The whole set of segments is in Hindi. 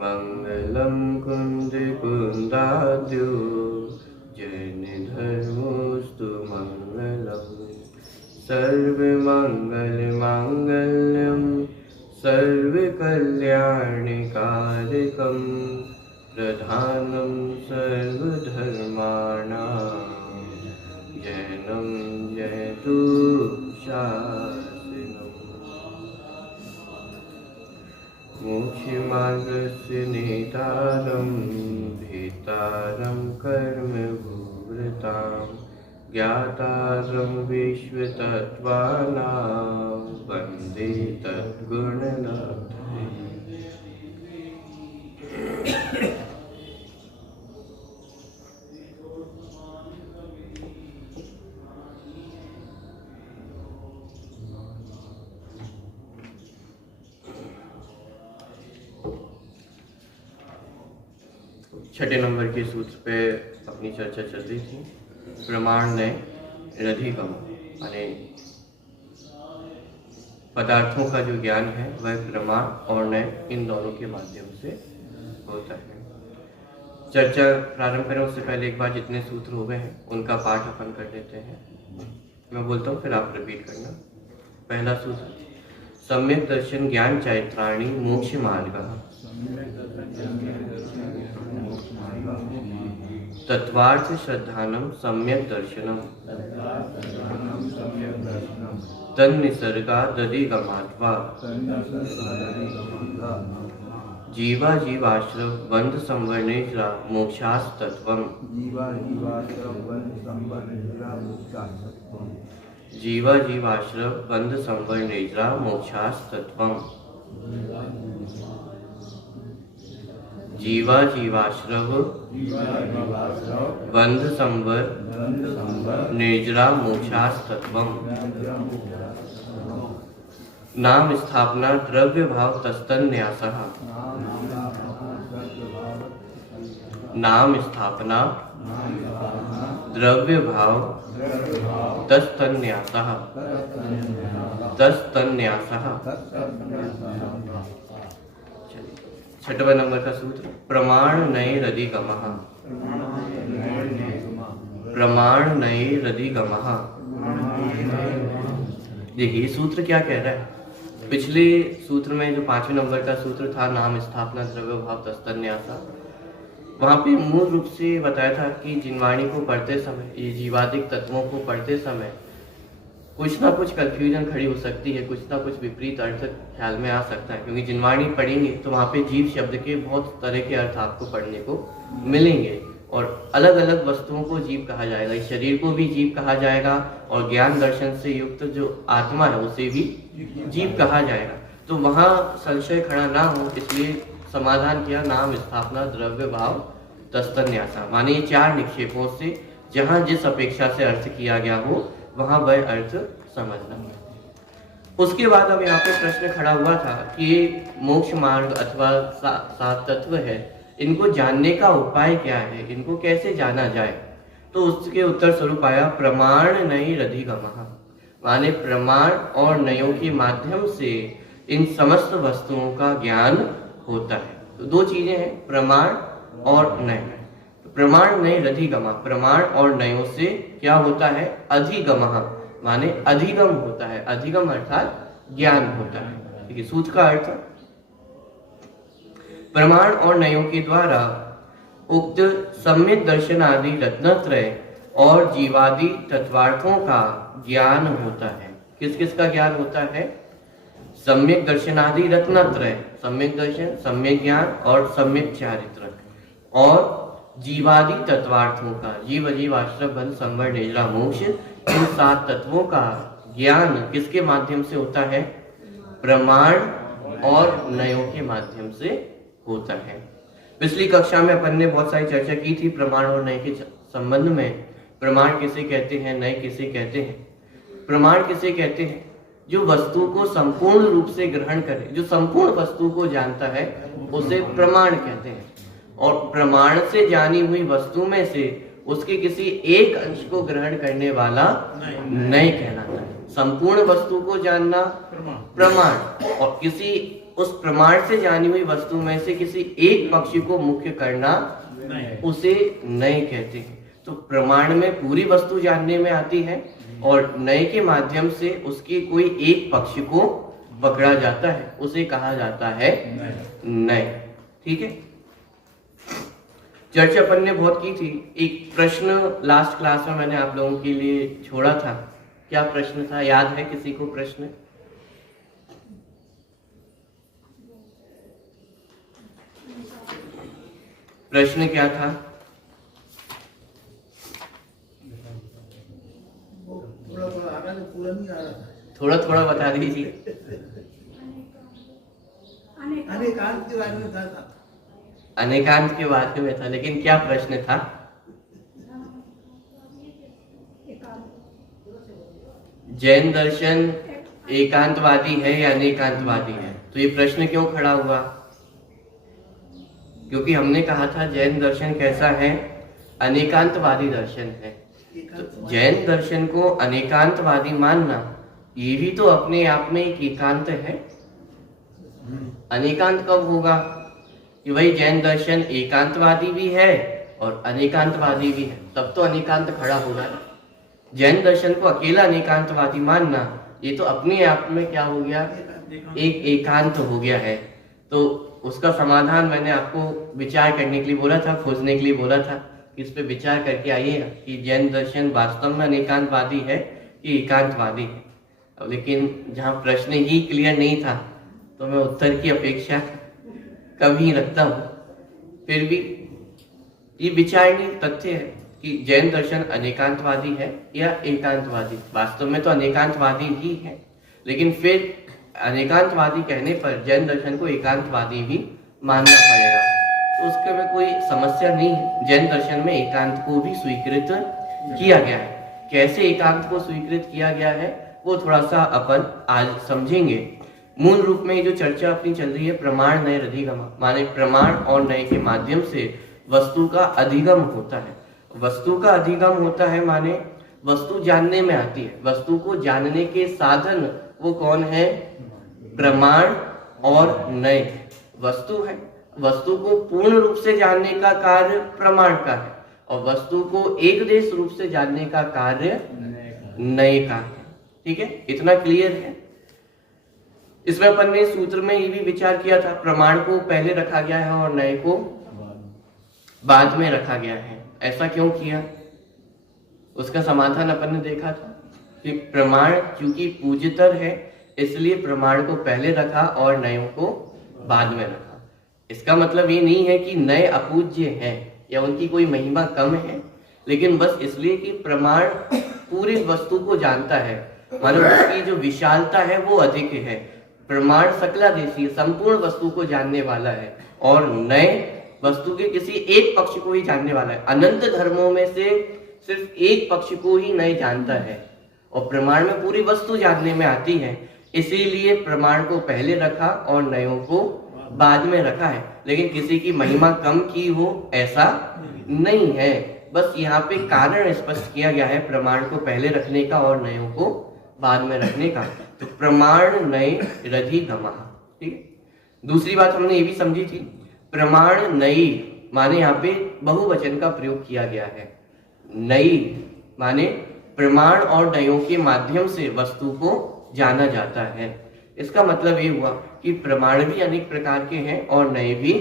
मंगलम कुंद कुंदाद्यो जैन धर्मोस्तु मंगलम सर्वमंगल मांगल्यम सर्वकल्याणकारकम प्रधानम सर्वधर्माणां जैनं जयतु शासनम्। मोक्षमार्गस्य नेतारं भेतारं कर्मभूवृतां ज्ञातारं विश्वतत्त्वानां वन्दे तद्गुणनाथम्। छठे नंबर के सूत्र पे अपनी चर्चा चल रही थी। प्रमाण नय रधिगम, यानी पदार्थों का जो ज्ञान है वह प्रमाण और नय इन दोनों के माध्यम से होता है। चर्चा प्रारंभ करें उससे पहले एक बार जितने सूत्र हो गए हैं उनका पाठ अपन कर लेते हैं। मैं बोलता हूँ फिर आप रिपीट करना। पहला सूत्र, सम्यक दर्शन ज्ञान चैत्राणि मोक्ष मार्गः तत्वार्थ श्रद्धानम सम्यक दर्शनम तन्निसर्गादधिगमात्वा जीवा जीवाश्रव बंध संवर्णेज्रा मोक्षास्तत्वम् जीवा जीवाश्रव बंध संवर्णेज्रा मोक्षास्तत्वम् जीवा जीवाश्रव बंध संवर निर्जरा मोक्षास्तत्वम् नाम स्थापना द्रव्य भाव तस्तन्यासः नाम स्थापना द्रव्य भाव तस्तन्यासः छठवां नंबर का सूत्र, प्रमाण नये रधिगमः प्रमाण नये रधिगमः। देखिए सूत्र क्या कह रहा है। पिछले सूत्र में जो 5वें नंबर का सूत्र था, नाम स्थापना द्रव्य भाव तस्तन्यासा, वहाँ पे मूल रूप से बताया था कि जिनवाणी को पढ़ते समय, ये जीवादिक तत्वों को पढ़ते समय कुछ ना कुछ कंफ्यूजन खड़ी हो सकती है, कुछ ना कुछ विपरीत अर्थ ख्याल में आ सकता है, क्योंकि जिनवाणी पढ़ेंगे तो वहाँ पे जीव शब्द के बहुत तरह के अर्थ आपको पढ़ने को मिलेंगे और अलग अलग वस्तुओं को जीव कहा जाएगा। इस शरीर को भी जीव कहा जाएगा और ज्ञान दर्शन से युक्त जो आत्मा है उसे भी जीव कहा जाएगा। तो वहाँ संशय खड़ा ना हो इसलिए समाधान किया, नाम स्थापना द्रव्य भाव तस्तन्यासा, माने ये 4 निक्षेपों से जहाँ जिस अपेक्षा से अर्थ किया गया हो वहाँ वह अर्थ समझना। उसके बाद अब यहाँ पे प्रश्न खड़ा हुआ था कि ये मोक्ष मार्ग अथवा 7 तत्व है, इनको जानने का उपाय क्या है, इनको कैसे जाना जाए। तो उसके उत्तर स्वरूप आया प्रमाण नयी रधिगमः, माने प्रमाण और नयों के माध्यम से इन समस्त वस्तुओं का ज्ञान होता है। तो 2 चीजें हैं, प्रमाण और नय। प्रमाण नय रधिगमः, प्रमाण और नयों से क्या होता है, अधिगमः, माने अधिगम होता है। अधिगम अर्थात ज्ञान होता है। देखिए सूत्र का अर्थ, प्रमाण और नयों के द्वारा उक्त सम्यक दर्शन आदि रत्नत्रय और जीवादि तत्वार्थों का ज्ञान होता है। किस किस का ज्ञान होता है, सम्यक दर्शन आदि रत्नत्रय, सम्यक दर्शन, सम्यक ज्ञान और सम्यक चारित्र, और जीवादि तत्वार्थों का, जीव जीव आश्रय बंध संवर निर्जरा मोक्ष, इन 7 तत्वों का ज्ञान किसके माध्यम से होता है, प्रमाण और नयों के माध्यम से होता है। पिछली कक्षा में अपन ने बहुत सारी चर्चा की थी प्रमाण और नय के संबंध में। प्रमाण किसे कहते हैं, नय किसे कहते हैं। प्रमाण किसे कहते हैं, जो वस्तु को संपूर्ण रूप से ग्रहण करे, जो संपूर्ण वस्तु को जानता है उसे प्रमाण कहते हैं। और प्रमाण से जानी हुई वस्तु में से उसके किसी एक अंश को ग्रहण करने वाला नय कहलाता है। संपूर्ण वस्तु को जानना प्रमाण और किसी उस प्रमाण से जानी हुई वस्तु में से किसी एक पक्ष को मुख्य करना उसे नय कहते हैं। तो प्रमाण में पूरी वस्तु जानने में आती है और नय के माध्यम से उसके कोई एक पक्ष को पकड़ा जाता है, उसे कहा जाता है नय। ठीक है, चर्चा अपन ने बहुत की थी। एक प्रश्न लास्ट क्लास में मैंने आप लोगों के लिए छोड़ा था। क्या प्रश्न था, याद है किसी को प्रश्न? प्रश्न क्या था? थोड़ा थोड़ा बता दीजिए। अनेकांत के बारे में था, लेकिन क्या प्रश्न था? जैन दर्शन एकांतवादी है या अनेकांतवादी है? तो ये प्रश्न क्यों खड़ा हुआ? क्योंकि हमने कहा था जैन दर्शन कैसा है? अनेकांतवादी दर्शन है। तो जैन दर्शन को अनेकांतवादी मानना ये भी तो अपने आप में एक एकांत है। अनेकांत कब होगा? कि भाई जैन दर्शन एकांतवादी भी है और अनेकांतवादी भी है, तब तो अनेकांत खड़ा होगा। जैन दर्शन को अकेला अनेकांतवादी मानना ये तो अपने आप में क्या हो गया? एक एकांत हो गया है। तो उसका समाधान मैंने आपको विचार करने के लिए बोला था, खोजने के लिए बोला था कि इस पे विचार करके आइएगा कि जैन दर्शन वास्तव में अनेकांतवादी है कि एकांतवादी है। अब लेकिन जहाँ प्रश्न ही क्लियर नहीं था तो मैं उत्तर की अपेक्षा कम ही रखता हूँ। फिर भी ये विचारणीय तथ्य है कि जैन दर्शन अनेकांतवादी है या एकांतवादी। वास्तव में तो अनेकांतवादी ही है, लेकिन फिर अनेकांतवादी कहने पर जैन दर्शन को एकांतवादी भी मानना पड़ेगा। तो उसके में कोई समस्या नहीं है। जैन दर्शन में एकांत को भी स्वीकृत किया गया है। कैसे एकांत को स्वीकृत किया गया है वो थोड़ा सा अपन आज समझेंगे। मूल रूप में जो चर्चा अपनी चल रही है प्रमाण नय अधिगम, माने प्रमाण और नय के माध्यम से वस्तु का अधिगम होता है। वस्तु का अधिगम होता है माने वस्तु जानने में आती है। वस्तु को जानने के साधन वो कौन है? प्रमाण और नय। वस्तु है, वस्तु को पूर्ण रूप से जानने का कार्य प्रमाण का है और वस्तु को एकदेश रूप से जानने का कार्य नय का है। ठीक है, इतना क्लियर है। इसमें अपन ने सूत्र में ये भी विचार किया था, प्रमाण को पहले रखा गया है और नय को बाद में रखा गया है। ऐसा क्यों किया? उसका समाधान अपन ने देखा था कि प्रमाण क्योंकि पूज्यतर है इसलिए प्रमाण को पहले रखा और नयों को बाद में रखा। इसका मतलब ये नहीं है कि नए अपूज्य हैं या उनकी कोई महिमा कम है, लेकिन बस इसलिए कि प्रमाण पूरी वस्तु को जानता है, मतलब उसकी जो विशालता है वो अधिक है। प्रमाण सकलादेशी संपूर्ण वस्तु को जानने वाला है और नए वस्तु के किसी एक पक्ष को ही जानने वाला है। अनंत धर्मों में से सिर्फ एक पक्ष को ही नय जानता है और प्रमाण में पूरी वस्तु जानने में आती है, इसीलिए प्रमाण को पहले रखा और नयों को बाद में रखा है। लेकिन किसी की महिमा कम की हो ऐसा नहीं है, बस यहाँ पे कारण स्पष्ट किया गया है प्रमाण को पहले रखने का और नयों को बाद में रखने का। तो प्रमाण नय रधिगमः। ठीक है, दूसरी बात हमने ये भी समझी थी, प्रमाण नयी माने यहाँ पे बहुवचन का प्रयोग किया गया है। नयी माने प्रमाण और नयों के माध्यम से वस्तु को जाना जाता है। इसका मतलब ये हुआ कि प्रमाण भी अनेक प्रकार के हैं और नए भी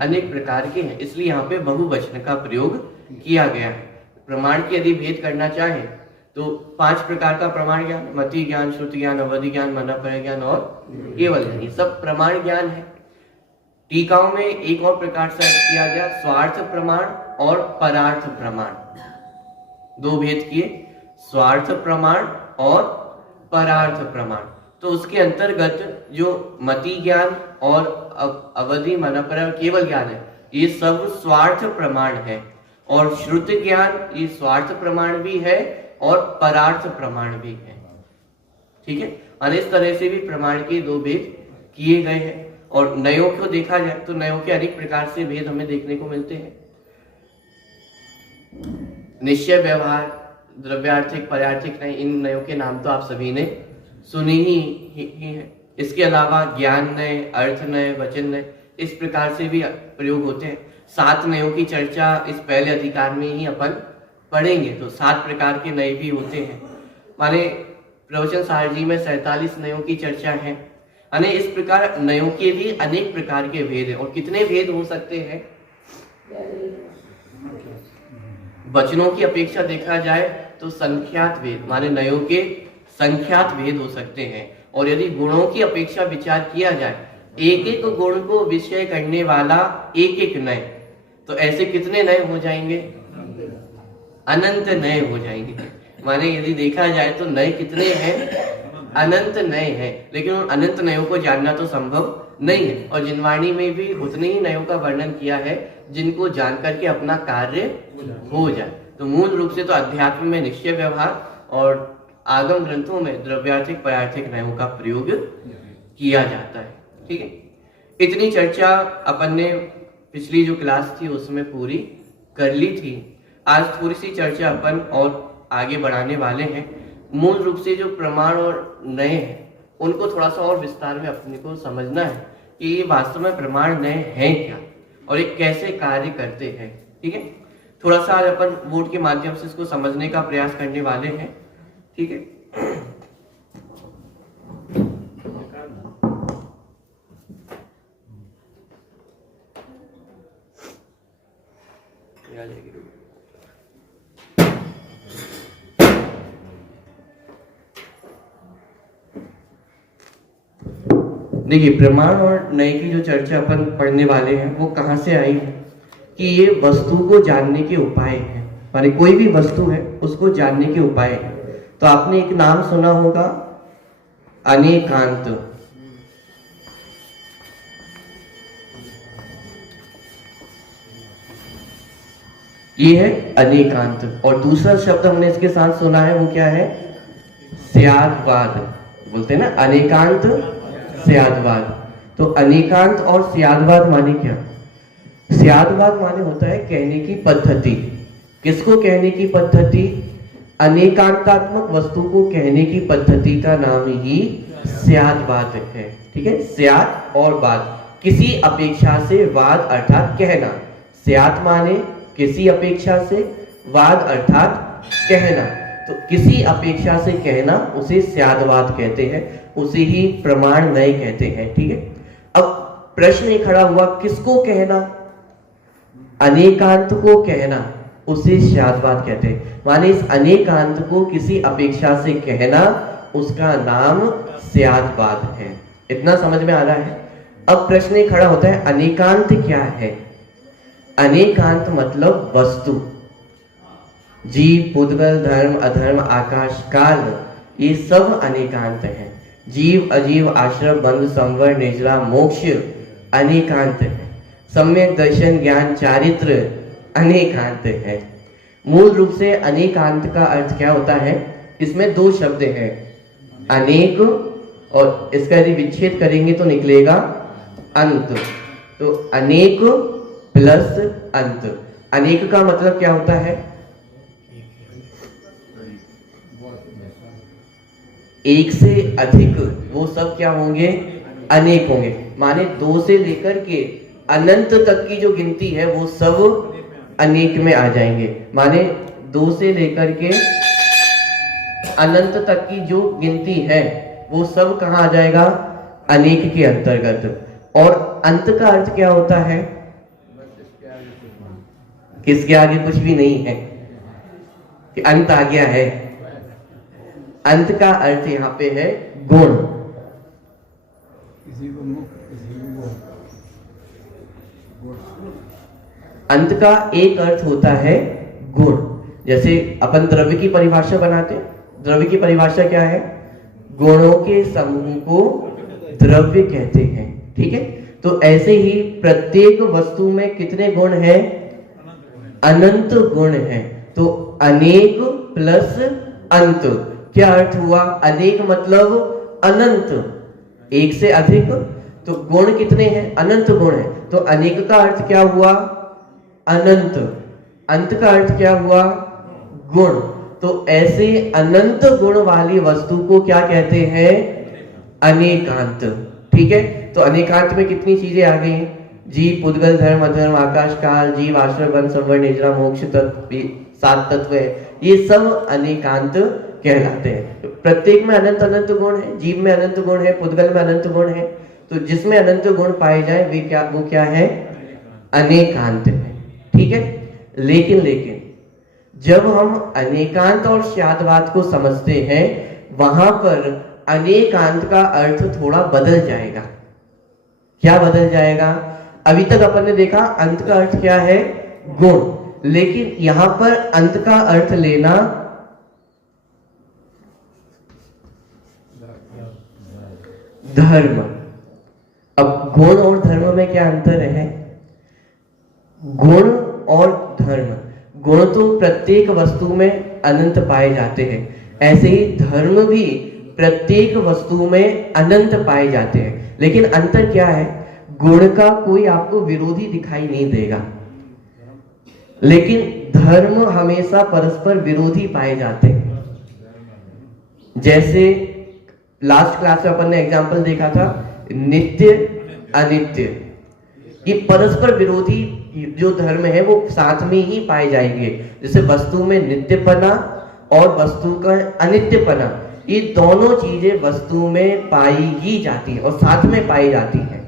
अनेक प्रकार के हैं, इसलिए यहाँ पे बहुवचन का प्रयोग किया गया है। प्रमाण की यदि भेद करना चाहे तो 5 प्रकार का प्रमाण ज्ञान, मति ज्ञान, श्रुति ज्ञान, अवधि ज्ञान, मनोपय ज्ञान और केवल ज्ञान, ये सब प्रमाण ज्ञान है। टीकाओं में एक और प्रकार से किया गया स्वार्थ प्रमाण और परार्थ प्रमाण। 2 भेद किए, स्वार्थ प्रमाण और परार्थ प्रमाण। तो उसके अंतर्गत जो मति ज्ञान और अवधि, मनोपय और केवल ज्ञान है, ये सब स्वार्थ प्रमाण है और श्रुति ज्ञान ये स्वार्थ प्रमाण भी है और परार्थ प्रमाण भी है। ठीक है, और इस तरह से भी प्रमाण के 2 भेद किए गए हैं। और नयों को देखा जाए तो नयों के अनेक प्रकार से भेद हमें देखने को मिलते हैं। निश्चय, व्यवहार, द्रव्यार्थिक, पर्यार्थिक नय, इन नयों के नाम तो आप सभी ने सुनी ही है। इसके अलावा ज्ञान नय, अर्थ नय, वचन नय, इस प्रकार से भी प्रयोग होते हैं। 7 नयों की चर्चा इस पहले अधिकार में ही अपन पढ़ेंगे। तो 7 प्रकार के नय भी होते हैं। माने प्रवचन सार जी में 47 नयों की चर्चा है। माने इस प्रकार नयों के भी अनेक प्रकार के भेद हैं। और कितने भेद हो सकते हैं? वचनों की अपेक्षा देखा जाए तो संख्यात भेद, माने नयों के संख्यात भेद हो सकते हैं। और यदि गुणों की अपेक्षा विचार किया जाए, एक एक गुण को विषय करने वाला एक एक नय, तो ऐसे कितने नय हो जाएंगे? अनंत नय हो जाएंगे। माने यदि देखा जाए तो नय कितने हैं? अनंत नय हैं। लेकिन उन अनंत नयों को जानना तो संभव नहीं है। और जिनवाणी में भी उतने ही नयों का वर्णन किया है जिनको जान करके अपना कार्य हो जाए। तो मूल रूप से तो अध्यात्म में निश्चय व्यवहार और आगम ग्रंथों में द्रव्यार्थिक परार्थिक नयों का प्रयोग किया जाता है। ठीक है, इतनी चर्चा अपन ने पिछली जो क्लास थी उसमें पूरी कर ली थी। आज थोड़ी सी चर्चा अपन और आगे बढ़ाने वाले हैं। मूल रूप से जो प्रमाण और नय हैं उनको थोड़ा सा और विस्तार में अपने को समझना है कि ये वास्तव में प्रमाण नय हैं क्या और ये कैसे कार्य करते हैं। ठीक है, थोड़ा सा आज अपन बोर्ड के माध्यम से इसको समझने का प्रयास करने वाले हैं। ठीक है, देखिए प्रमाण और नय की जो चर्चा अपन पढ़ने वाले हैं वो कहाँ से आई है कि ये वस्तु को जानने के उपाय हैं। माने कोई भी वस्तु है उसको जानने के उपाय है। तो आपने एक नाम सुना होगा अनेकांत। ये है अनेकांत। और दूसरा शब्द हमने इसके साथ सुना है वो क्या है? स्यादवाद। बोलते हैं ना अनेकांत स्यादवाद। तो अनेकांत और स्यादवाद माने क्या? स्यादवाद माने होता है कहने की पद्धति। किसको कहने की पद्धति? अनेकांतात्मक वस्तु को कहने की पद्धति का नाम ही स्यादवाद है। ठीक है, स्याद और वाद, किसी अपेक्षा से वाद अर्थात कहना। स्याद माने किसी अपेक्षा से, वाद अर्थात कहना। तो किसी अपेक्षा से कहना उसे स्यादवाद कहते हैं, उसे ही प्रमाण नय कहते हैं। ठीक है, अब प्रश्न ये खड़ा हुआ किसको कहना? अनेकांत को कहना उसे स्यादवाद कहते हैं। माने इस अनेकांत को किसी अपेक्षा से कहना उसका नाम स्यादवाद है। इतना समझ में आ रहा है? अब प्रश्न ये खड़ा होता है अनेकांत क्या है? अनेकांत मतलब वस्तु, जीव, पुद्गल, धर्म, अधर्म, आकाश, काल, ये सब अनेकांत हैं। जीव, अजीव, आश्रम, बंध, संवर, निजरा, मोक्ष अनेकांत है। सम्यक दर्शन, ज्ञान, चारित्र अनेकांत है। मूल रूप से अनेकांत का अर्थ क्या होता है? इसमें 2 शब्द हैं, अनेक, और इसका यदि विच्छेद करेंगे तो निकलेगा अंत। तो अनेक प्लस अंत। अनेक का मतलब क्या होता है? एक से अधिक, वो सब क्या होंगे? अनेक होंगे। माने 2 से लेकर के अनंत तक की जो गिनती है वो सब अनेक में आ जाएंगे। माने 2 से लेकर के अनंत तक की जो गिनती है वो सब कहाँ आ जाएगा? अनेक के अंतर्गत। और अंत का अर्थ क्या होता है? किसके आगे कुछ भी नहीं है कि अंत आ गया है। अंत का अर्थ यहाँ पे है गुण। अंत का एक अर्थ होता है गुण। जैसे अपन द्रव्य की परिभाषा बनाते हैं, द्रव्य की परिभाषा क्या है? गुणों के समूह को द्रव्य कहते हैं। ठीक है, तो ऐसे ही प्रत्येक वस्तु में कितने गुण हैं? अनंत गुण हैं। तो अनेक प्लस अंत, क्या अर्थ हुआ? अनेक मतलब अनंत, एक से अधिक, तो गुण कितने हैं? अनंत गुण है। तो अनेक का अर्थ क्या हुआ? अनंत। अंत का अर्थ क्या हुआ? गुण। तो ऐसे अनंत गुण वाली वस्तु को क्या कहते हैं? अनेकांत। ठीक है, तो अनेकांत में कितनी चीजें आ गई हैं? जीव, पुद्गल, धर्म, अधर्म, आकाश, काल, जीव, आश्रय, वन, संवर, निद्रा, मोक्ष तत्व, 7 तत्व है। ये सब अनेकांत कहलाते हैं। प्रत्येक में अनंत अनंत गुण है। जीव में अनंत गुण है, पुद्गल में अनंत गुण है। तो जिसमें अनंत गुण पाए जाए वो क्या है? अनेकांत है। ठीक है, लेकिन जब हम अनेकांत और स्याद्वाद को समझते हैं, वहां पर अनेकांत का अर्थ थोड़ा बदल जाएगा। क्या बदल जाएगा? अभी तक अपन ने देखा अंत का अर्थ क्या है? गुण। लेकिन यहां पर अंत का अर्थ लेना धर्म। अब गुण और धर्म में क्या अंतर है? गुण और धर्म, गुण तो प्रत्येक वस्तु में अनंत पाए जाते हैं, ऐसे ही धर्म भी प्रत्येक वस्तु में अनंत पाए जाते हैं। लेकिन अंतर क्या है? गुण का कोई आपको विरोधी दिखाई नहीं देगा, लेकिन धर्म हमेशा परस्पर विरोधी पाए जाते हैं। जैसे लास्ट क्लास में अपन ने एग्जाम्पल देखा था, नित्य अनित्य, ये परस्पर विरोधी जो धर्म है वो साथ में ही पाए जाएंगे। जैसे वस्तु में नित्यपना और वस्तु का अनित्यपना, ये दोनों चीजें वस्तु में पाई ही जाती है और साथ में पाई जाती है।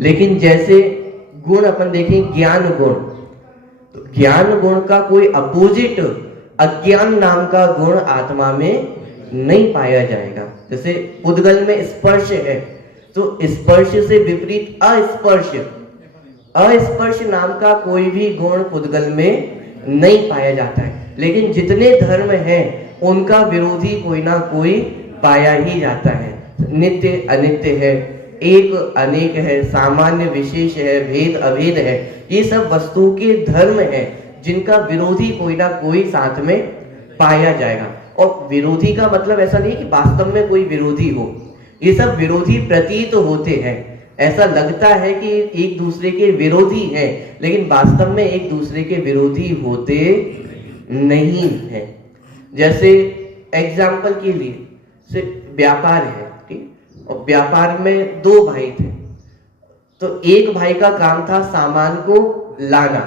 लेकिन जैसे गुण अपन देखें, ज्ञान गुण, तो ज्ञान गुण का कोई अपोजिट अज्ञान नाम का गुण आत्मा में नहीं पाया जाएगा। जैसे पुद्गल में स्पर्श है, तो स्पर्श से विपरीत अस्पर्श, अस्पर्श नाम का कोई भी गुण पुद्गल में नहीं पाया जाता है। लेकिन जितने धर्म हैं उनका विरोधी कोई ना कोई पाया ही जाता है। नित्य अनित्य है, एक अनेक है, सामान्य विशेष है, भेद अभेद है, ये सब वस्तु के धर्म है जिनका विरोधी कोई ना कोई साथ में पाया जाएगा। और विरोधी का मतलब ऐसा नहीं कि वास्तव में कोई विरोधी हो, ये सब विरोधी प्रतीत होते हैं। ऐसा लगता है कि एक दूसरे के विरोधी हैं, लेकिन वास्तव में एक दूसरे के विरोधी होते नहीं है। जैसे एग्जाम्पल के लिए से व्यापार है, ठीक, और व्यापार में 2 भाई थे। तो एक भाई का काम था सामान को लाना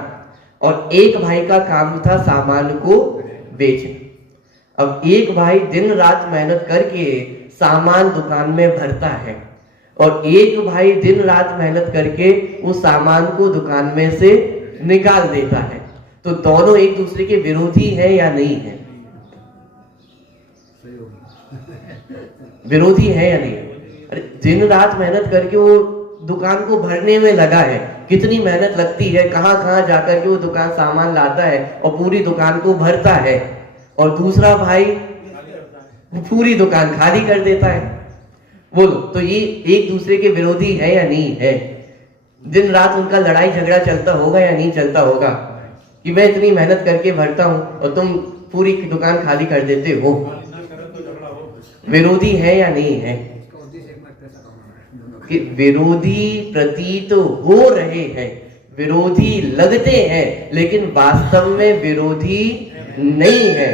और एक भाई का काम था सामान को बेचना। अब एक भाई दिन रात मेहनत करके सामान दुकान में भरता है और एक भाई दिन रात मेहनत करके वो सामान को दुकान में से निकाल देता है। तो दोनों एक दूसरे के विरोधी हैं या नहीं है? विरोधी है या नहीं? अरे दिन रात मेहनत करके वो दुकान को भरने में लगा है, कितनी मेहनत लगती है, कहां कहां जाकर के वो दुकान सामान लाता है और पूरी दुकान को भरता है। और दूसरा भाई पूरी दुकान खाली कर देता है। बोलो, तो ये एक दूसरे के विरोधी है या नहीं है? दिन रात उनका लड़ाई झगड़ा चलता होगा या नहीं चलता होगा कि मैं इतनी मेहनत करके भरता हूं और तुम पूरी दुकान खाली कर देते हो। विरोधी है या नहीं है? कि विरोधी प्रतीत हो रहे हैं, विरोधी लगते हैं, लेकिन वास्तव में विरोधी नहीं है।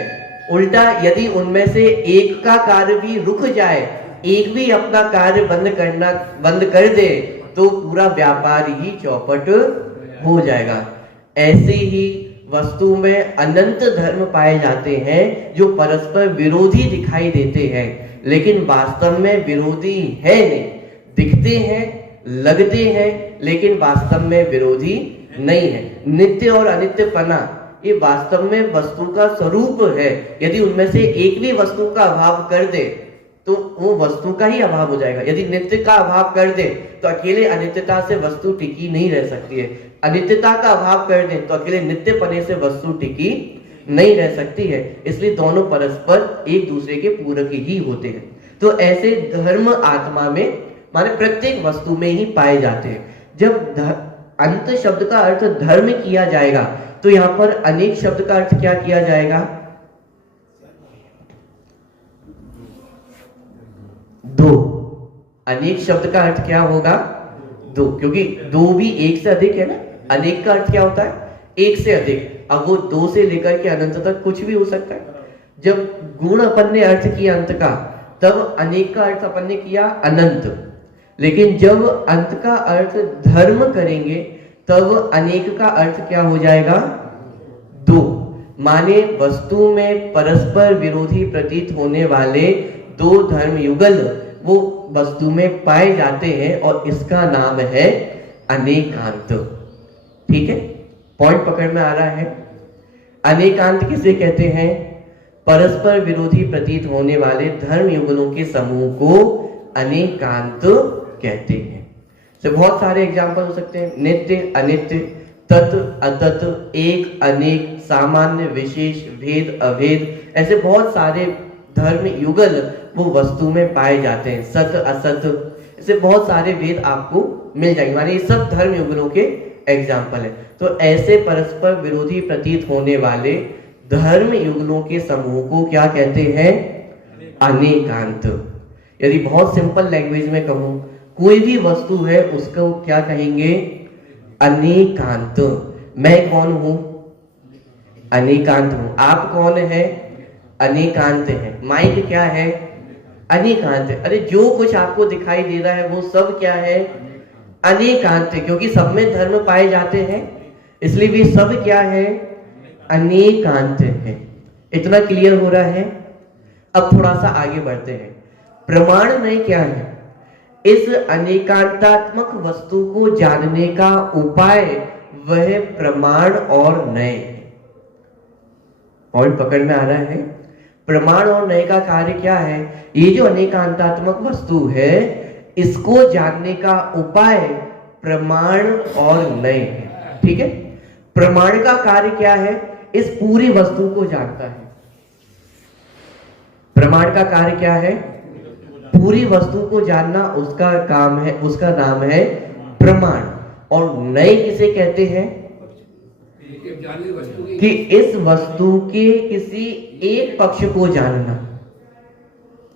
उल्टा यदि उनमें से एक का कार्य भी रुक जाए, एक भी अपना कार्य बंद कर दे, तो पूरा व्यापार ही चौपट हो जाएगा। ऐसे ही वस्तु में अनंत धर्म पाए जाते हैं जो परस्पर विरोधी दिखाई देते हैं, लेकिन वास्तव में विरोधी है नहीं। दिखते हैं, लगते हैं, लेकिन वास्तव में विरोधी नहीं है। नित्य और अनित्यपना ये वास्तव में वस्तु का स्वरूप है। यदि उनमें से एक भी वस्तु का अभाव कर दे तो वो वस्तु का ही अभाव हो जाएगा। यदि नित्य का अभाव कर दे तो अकेले अनित्यता से वस्तु टिकी नहीं रह सकती है। अनित्यता का अभाव कर दे तो अकेले नित्यपने से वस्तु टिकी नहीं रह सकती है। इसलिए दोनों परस्पर एक दूसरे के पूरक ही होते हैं। तो ऐसे धर्म आत्मा में माने प्रत्येक वस्तु में ही पाए जाते हैं। जब अंत शब्द का अर्थ धर्म किया जाएगा तो यहां पर अनेक शब्द का अर्थ क्या किया जाएगा? 2। अनेक शब्द का अर्थ क्या होगा? 2, क्योंकि 2 भी एक से अधिक है ना। अनेक का अर्थ क्या होता है? एक से अधिक। अब वो 2 से लेकर के अनंत तक कुछ भी हो सकता है। जब गुण अपन ने अर्थ किया अंत का, तब अनेक का अर्थ अपन ने किया अनंत, लेकिन जब अंत का अर्थ धर्म करेंगे तब अनेक का अर्थ क्या हो जाएगा? दो। माने वस्तु में परस्पर विरोधी प्रतीत होने वाले दो धर्म युगल वो वस्तु में पाए जाते हैं और इसका नाम है अनेकांत। ठीक है, पॉइंट पकड़ में आ रहा है? अनेकांत किसे कहते हैं? परस्पर विरोधी प्रतीत होने वाले धर्म युगलों के समूह को अनेकांत कहते हैं। तो बहुत सारे एग्जाम्पल हो सकते हैं, नित्य अनित्य, तत् अतत्, एक अनेक, सामान्य विशेष, भेद अभेद, ऐसे बहुत सारे धर्म युगल वो वस्तु में पाए जाते हैं। सत असत, ऐसे बहुत सारे वेद आपको मिल जाएंगे, माने ये सब धर्म युगलों के एग्जाम्पल है। तो ऐसे परस्पर विरोधी प्रतीत होने वाले धर्म युगलों के समूह को क्या कहते हैं? अनेकांत। यदि बहुत सिंपल लैंग्वेज में कहूं, कोई भी वस्तु है उसको क्या कहेंगे? अनेकांत। मैं कौन हूं? अनेकांत हूं। आप कौन है? अनेकांत है। माइक क्या है? अनेकांत है। अरे जो कुछ आपको दिखाई दे रहा है वो सब क्या है? अनेकांत है, क्योंकि सब में धर्म पाए जाते हैं, इसलिए भी सब क्या है? अनेकांत है। इतना क्लियर हो रहा है? अब थोड़ा सा आगे बढ़ते हैं। प्रमाण में क्या है? इस अनेकांतात्मक वस्तु को जानने का उपाय वह प्रमाण और नय है। पॉइंट पकड़ में आ रहा है? प्रमाण और नय का कार्य क्या है? ये जो अनेकांतात्मक वस्तु है इसको जानने का उपाय प्रमाण और नय है। ठीक है, प्रमाण का कार्य क्या है? इस पूरी वस्तु को जानता है। प्रमाण का कार्य क्या है? पूरी वस्तु को जानना उसका काम है, उसका नाम है प्रमाण। और नय किसे कहते हैं? कि इस वस्तु के किसी एक पक्ष को जानना,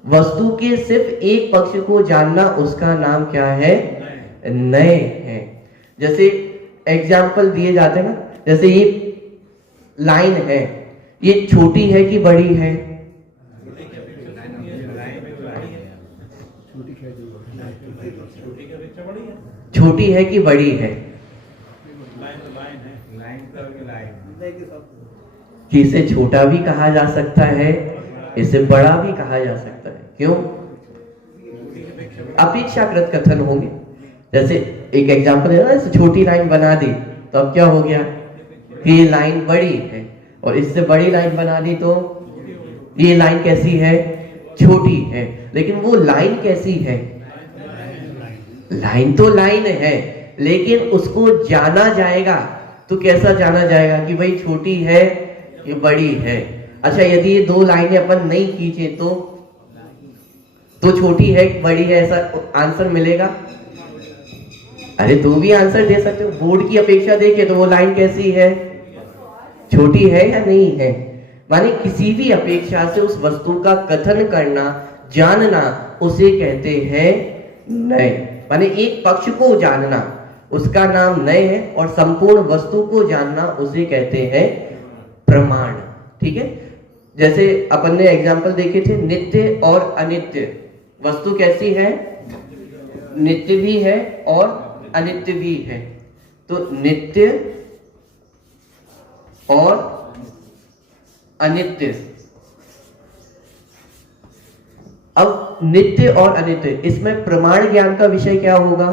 वस्तु के सिर्फ एक पक्ष को जानना, उसका नाम क्या है? नय है। जैसे एग्जाम्पल दिए जाते हैं ना, जैसे ये लाइन है, ये छोटी है कि बड़ी है? छोटी है कि बड़ी है? कि इसे छोटा भी कहा जा सकता है, इसे बड़ा भी कहा जा सकता है। क्यों? अपेक्षाकृत कथन होंगे। जैसे एक एग्जांपल है ना, इसे छोटी लाइन बना दी तो अब क्या हो गया कि ये लाइन बड़ी है, और इससे बड़ी लाइन बना दी तो ये लाइन कैसी है? छोटी है। लेकिन वो लाइन कैसी है? लाइन तो लाइन है, लेकिन उसको जाना जाएगा तो कैसा जाना जाएगा कि भाई छोटी है कि बड़ी है? अच्छा, यदि ये दो लाइनें अपन नहीं खींचे तो छोटी है बड़ी है ऐसा आंसर मिलेगा? अरे तो भी आंसर दे सकते हो। बोर्ड की अपेक्षा देखे तो वो लाइन कैसी है? छोटी है या नहीं है? माने किसी भी अपेक्षा से उस वस्तु का कथन करना, जानना, उसे कहते हैं नय। माने एक पक्ष को जानना उसका नाम नय है, और संपूर्ण वस्तु को जानना उसे कहते हैं प्रमाण। ठीक है, जैसे अपन ने एग्जांपल देखे थे नित्य और अनित्य। वस्तु कैसी है? नित्य भी है और अनित्य भी है। तो नित्य और अनित्य। अब नित्य और अनित्य, इसमें प्रमाण ज्ञान का विषय क्या होगा?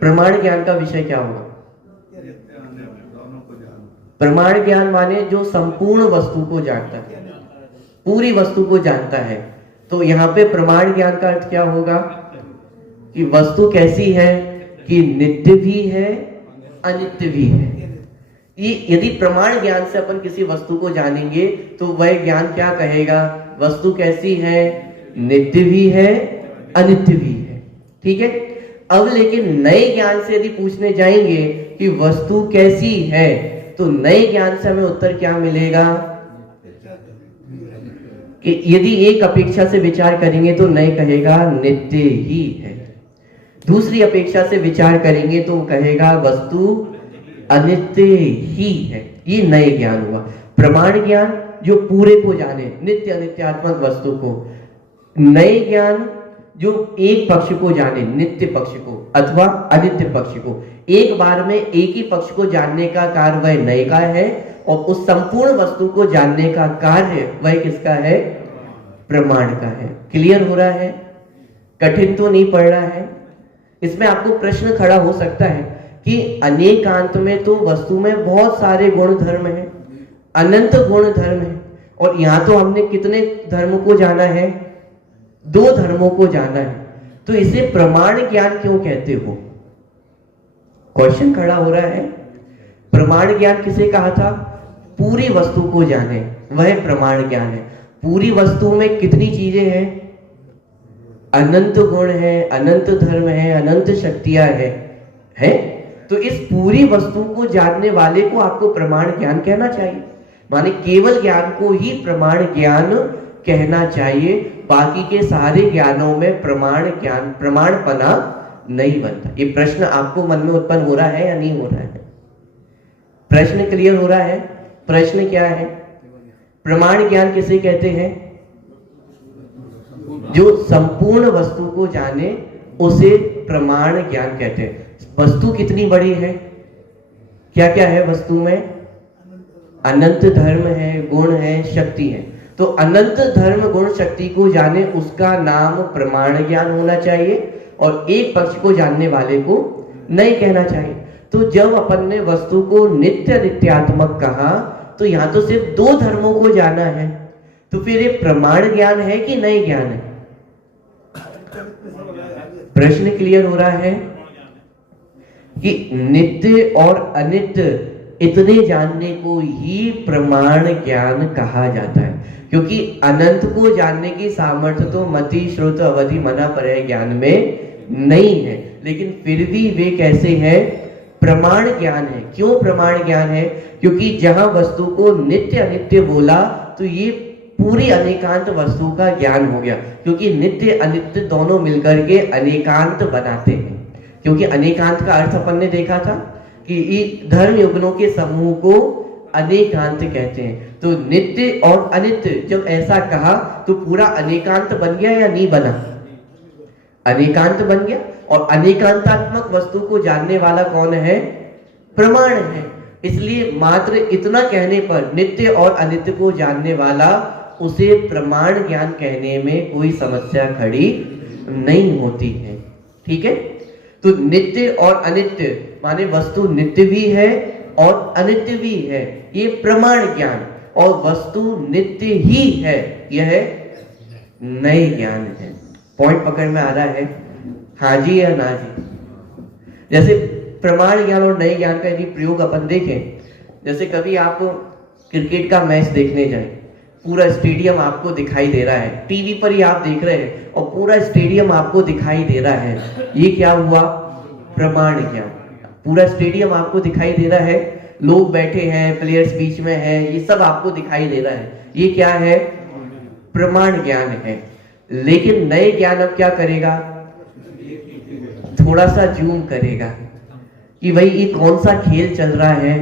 प्रमाण ज्ञान का विषय क्या होगा? प्रमाण ज्ञान माने जो संपूर्ण वस्तु को जानता है, पूरी वस्तु को जानता है। तो यहाँ पे प्रमाण ज्ञान का अर्थ क्या होगा कि वस्तु कैसी है कि नित्य भी है, अनित्य भी है। ये यदि प्रमाण ज्ञान से अपन किसी वस्तु को जानेंगे तो वह ज्ञान क्या कहेगा? वस्तु कैसी है? नित्य भी है, अनित्य भी है। ठीक है, अब लेकिन नए ज्ञान से यदि पूछने जाएंगे कि वस्तु कैसी है, तो नए ज्ञान से हमें उत्तर क्या मिलेगा कि यदि एक अपेक्षा से विचार करेंगे तो नए कहेगा नित्य ही है। दूसरी अपेक्षा से विचार करेंगे तो कहेगा वस्तु अनित्य ही है। ये नए ज्ञान हुआ। प्रमाण ज्ञान जो पूरे को जाने, नित्य अनित्यात्मक वस्तु को। नए ज्ञान जो एक पक्ष को जाने, नित्य पक्ष को अथवा अनित्य पक्ष को। एक बार में एक ही पक्ष को जानने का कार्य वह नए का है, और उस संपूर्ण वस्तु को जानने का कार्य वह किसका है? प्रमाण का है। क्लियर हो रहा है? कठिन तो नहीं पड़ रहा है? इसमें आपको प्रश्न खड़ा हो सकता है कि अनेकांत में तो वस्तु में बहुत सारे गुण धर्म हैं, अनंत गुण धर्म है, और यहां तो हमने कितने धर्म को जाना है? 2 धर्मों को जाना है, तो इसे प्रमाण ज्ञान क्यों कहते हो? क्वेश्चन खड़ा हो रहा है। प्रमाण ज्ञान किसे कहा था? पूरी वस्तु को जाने, वह प्रमाण ज्ञान है। पूरी वस्तु में कितनी चीजें हैं? अनंत गुण है, अनंत धर्म है, अनंत शक्तियां है? तो इस पूरी वस्तु को जानने वाले को आपको प्रमाण ज्ञान कहना चाहिए। माने केवल ज्ञान को ही प्रमाण ज्ञान कहना चाहिए, बाकी के सारे ज्ञानों में प्रमाण ज्ञान, प्रमाणपना नहीं बनता। ये प्रश्न आपको मन में उत्पन्न हो रहा है या नहीं हो रहा है? प्रश्न क्लियर हो रहा है? प्रश्न क्या है? प्रमाण ज्ञान किसे कहते हैं? जो संपूर्ण वस्तु को जाने उसे प्रमाण ज्ञान कहते हैं। वस्तु कितनी बड़ी है? क्या क्या है वस्तु में? अनंत धर्म है, गुण है, शक्ति है। तो अनंत धर्म गुण शक्ति को जाने उसका नाम प्रमाण ज्ञान होना चाहिए, और एक पक्ष को जानने वाले को नहीं कहना चाहिए। तो जब अपन ने वस्तु को नित्य नित्यात्मक कहा, तो यहां तो सिर्फ 2 धर्मों को जाना है, तो फिर ये प्रमाण ज्ञान है कि नए ज्ञान है? प्रश्न क्लियर हो रहा है कि नित्य और अनित्य इतने जानने को ही प्रमाण ज्ञान कहा जाता है, क्योंकि अनंत को जानने की सामर्थ्य तो मति, श्रुत, अवधि, मना, परय ज्ञान में नहीं है, लेकिन फिर भी वे कैसे हैं? प्रमाण ज्ञान है। क्यों प्रमाण ज्ञान है? क्योंकि जहां वस्तु को नित्य अनित्य बोला, तो ये पूरी अनेकांत वस्तु का ज्ञान हो गया, क्योंकि नित्य अनित्य दोनों मिलकर के अनेकांत बनाते हैं। क्योंकि अनेकांत का अर्थ अपन ने देखा था कि धर्म युगलों के समूह को अनेकांत कहते हैं। तो नित्य और अनित्य जब ऐसा कहा, तो पूरा अनेकांत बन गया या नहीं बना? अनेकांत बन गया। और अनेकांतात्मक वस्तु को जानने वाला कौन है? प्रमाण है। इसलिए मात्र इतना कहने पर नित्य और अनित्य को जानने वाला, उसे प्रमाण ज्ञान कहने में कोई समस्या खड़ी नहीं होती है। ठीक है? तो नित्य और अनित्य माने वस्तु नित्य भी है और अनित्य भी है, ये प्रमाण ज्ञान। और वस्तु नित्य ही है, यह नए ज्ञान है। पॉइंट पकड़ में आ रहा है? हाँ जी या ना जी? जैसे प्रमाण ज्ञान और नए ज्ञान का यदि प्रयोग अपन देखें, जैसे कभी आप क्रिकेट का मैच देखने जाएं, पूरा स्टेडियम आपको दिखाई दे रहा है, टीवी पर ही आप देख रहे हैं और पूरा स्टेडियम आपको दिखाई दे रहा है, ये क्या हुआ? प्रमाण ज्ञान। पूरा स्टेडियम आपको दिखाई दे रहा है, लोग बैठे हैं, प्लेयर्स बीच में हैं, ये सब आपको दिखाई दे रहा है, ये क्या है? प्रमाण ज्ञान है। लेकिन नए ज्ञान अब क्या करेगा? थोड़ा सा जूम करेगा कि भाई ये कौन सा खेल चल रहा है?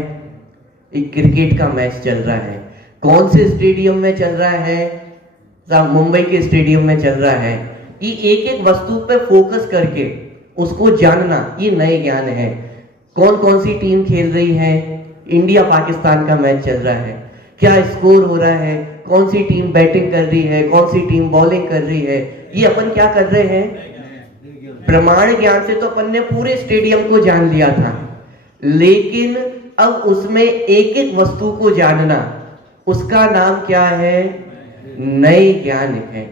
एक क्रिकेट का मैच चल रहा है। कौन से स्टेडियम में चल रहा है? मुंबई के स्टेडियम में चल रहा है। ये एक एक वस्तु पे फोकस करके उसको जानना, ये नए ज्ञान है। कौन कौन सी टीम खेल रही है? इंडिया पाकिस्तान का मैच चल रहा है, क्या स्कोर हो रहा है, कौन सी टीम बैटिंग कर रही है, कौन सी टीम बॉलिंग कर रही है, ये अपन क्या कर रहे हैं? प्रमाण ज्ञान से तो अपन ने पूरे स्टेडियम को जान लिया था, लेकिन अब उसमें एक एक वस्तु को जानना, उसका नाम क्या है? नए ज्ञान है।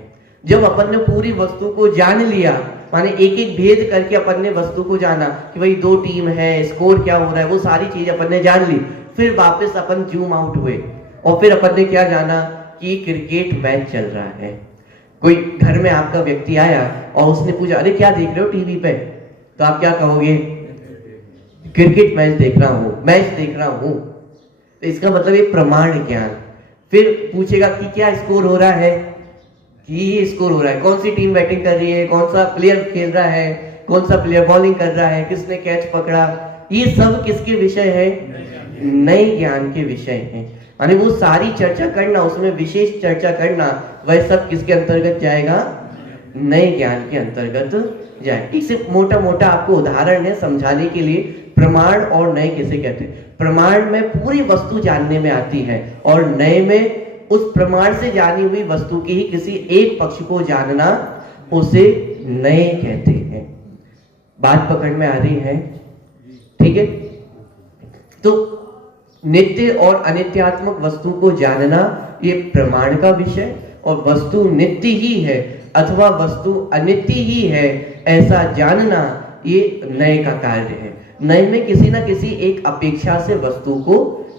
जब अपन ने पूरी वस्तु को जान लिया, माने एक एक भेद करके अपन ने वस्तु को जाना कि भाई 2 टीम है, स्कोर क्या हो रहा है, वो सारी चीज अपन ने जान ली। फिर वापस अपन जूम आउट हुए और फिर अपन ने क्या जाना कि क्रिकेट मैच चल रहा है। कोई घर में आपका व्यक्ति आया और उसने पूछा, अरे क्या देख रहे हो टीवी पे? तो आप क्या कहोगे? क्रिकेट मैच देख रहा हूं, मैच देख रहा हूं। तो इसका मतलब ये प्रमाण ज्ञान। फिर पूछेगा कि क्या स्कोर हो रहा है, कि ये स्कोर हो रहा है, कौन सी टीम बैटिंग कर रही है, कौन सा प्लेयर खेल रहा है, कौन सा प्लेयर बॉलिंग कर रहा है, किसने कैच पकड़ा, ये सब किसके विषय है? नए ज्ञान के विषय हैं। माने वो सारी चर्चा करना, उसमें विशेष चर्चा करना, वह सब किसके अंतर्गत जाएगा? नए ज्ञान के अंतर्गत जाए। ठीक से मोटा मोटा आपको उदाहरण है समझाने के लिए। प्रमाण और नए किसे कहते हैं? प्रमाण में पूरी वस्तु जानने में आती है और नए में उस प्रमाण से जानी हुई वस्तु की ही किसी एक पक्ष को जानना, उसे नए कहते हैं। बात पकड़ में आ रही है? ठीक है। तो नित्य और अनित्यात्मक वस्तु को जानना ये प्रमाण का विषय, और वस्तु नित्य ही है अथवा वस्तु अनित्य ही है ऐसा जानना ये नए का कार्य है। नए में किसी ना किसी एक अपेक्षा से वस्तु को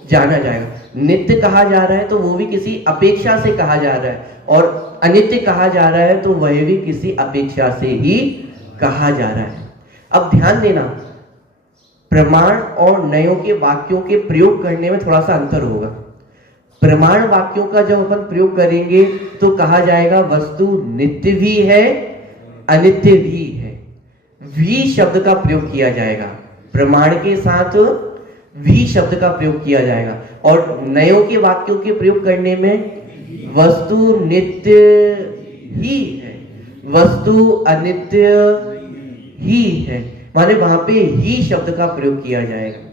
जाना जाएगा। नित्य कहा जा रहा है तो वो भी किसी अपेक्षा से कहा जा रहा है, और अनित्य कहा जा रहा है तो वह भी किसी अपेक्षा से ही कहा जा रहा है। अब ध्यान देना, प्रमाण और नयों के वाक्यों के प्रयोग करने में थोड़ा सा अंतर होगा। प्रमाण वाक्यों का जब अपन प्रयोग करेंगे तो कहा जाएगा वस्तु नित्य भी है अनित्य भी है। भी शब्द का प्रयोग किया जाएगा, प्रमाण के साथ भी शब्द का प्रयोग किया जाएगा। और नयों के वाक्यों के प्रयोग करने में वस्तु नित्य ही है, वस्तु अनित्य ही है, माने वहां पे ही शब्द का प्रयोग किया जाएगा।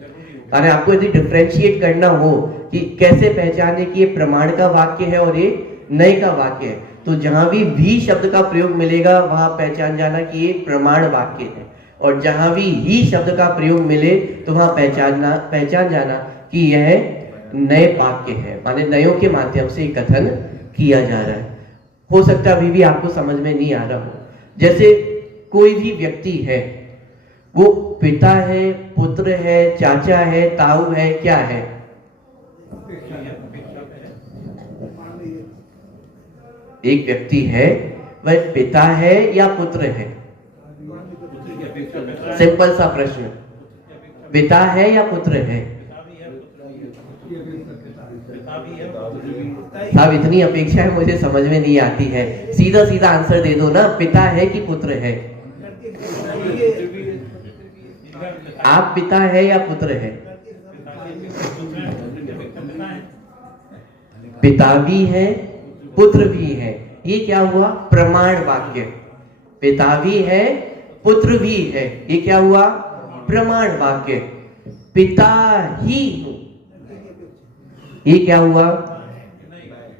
माने आपको यदि डिफरेंशिएट करना हो कि कैसे पहचाने कि ये प्रमाण का वाक्य है और ये नए का वाक्य है, तो जहां भी शब्द का प्रयोग मिलेगा वहां पहचान जाना कि ये प्रमाण वाक्य है, और जहां भी ही शब्द का प्रयोग मिले तो वहां पहचान जाना कि यह नए वाक्य है, माने नयों के माध्यम से कथन किया जा रहा है। हो सकता है अभी भी आपको समझ में नहीं आ रहा हो। जैसे कोई भी व्यक्ति है, वो पिता है, पुत्र है, चाचा है, ताऊ है, क्या है? एक व्यक्ति है, वह पिता है या पुत्र है? सिंपल सा प्रश्न, पिता है या पुत्र है? साहब इतनी अपेक्षा है, मुझे समझ में नहीं आती है, सीधा सीधा आंसर दे दो ना, पिता है कि पुत्र है? आप पिता है या पुत्र है? पिता भी है पुत्र भी है, ये क्या हुआ? प्रमाण वाक्य। पिता भी है पुत्र भी है, ये क्या हुआ? प्रमाण वाक्य। पिता ही हूं, ये क्या हुआ?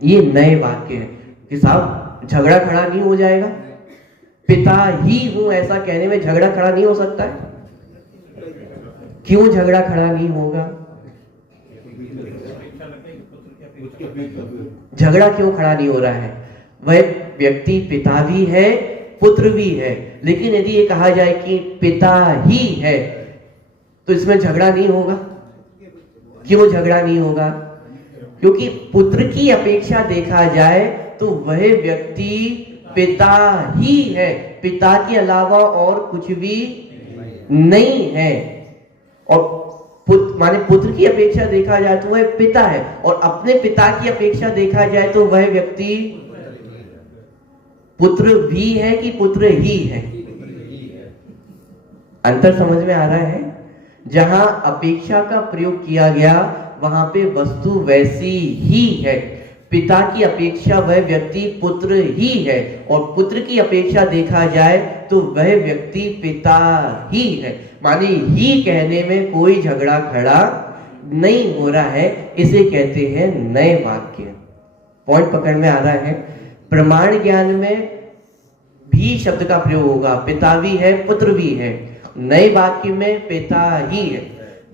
ये नए वाक्य है कि साहब झगड़ा खड़ा नहीं हो जाएगा? पिता ही हूं ऐसा कहने में झगड़ा खड़ा नहीं हो सकता है? क्यों झगड़ा खड़ा नहीं होगा? झगड़ा क्यों खड़ा नहीं हो रहा है? वह व्यक्ति पिता भी है पुत्र भी है, लेकिन यदि ये कहा जाए कि पिता ही है तो इसमें झगड़ा नहीं होगा। क्यों झगड़ा नहीं होगा? क्योंकि पुत्र की अपेक्षा देखा जाए तो वह व्यक्ति पिता ही है, पिता के अलावा और कुछ भी नहीं है। और माने पुत्र की अपेक्षा देखा जाए तो वह पिता है, और अपने पिता की अपेक्षा देखा जाए तो वह व्यक्ति पुत्र भी है कि पुत्र ही है? अंतर समझ में आ रहा है? जहां अपेक्षा का प्रयोग किया गया वहां पे वस्तु वैसी ही है। पिता की अपेक्षा वह व्यक्ति पुत्र ही है, और पुत्र की अपेक्षा देखा जाए तो वह व्यक्ति पिता ही है। माने ही कहने में कोई झगड़ा खड़ा नहीं हो रहा है, इसे कहते हैं नए वाक्य। पॉइंट पकड़ में आ रहा है? प्रमाण ज्ञान में भी शब्द का प्रयोग होगा, पिता भी है पुत्र भी है। नए वाक्य में पिता ही है,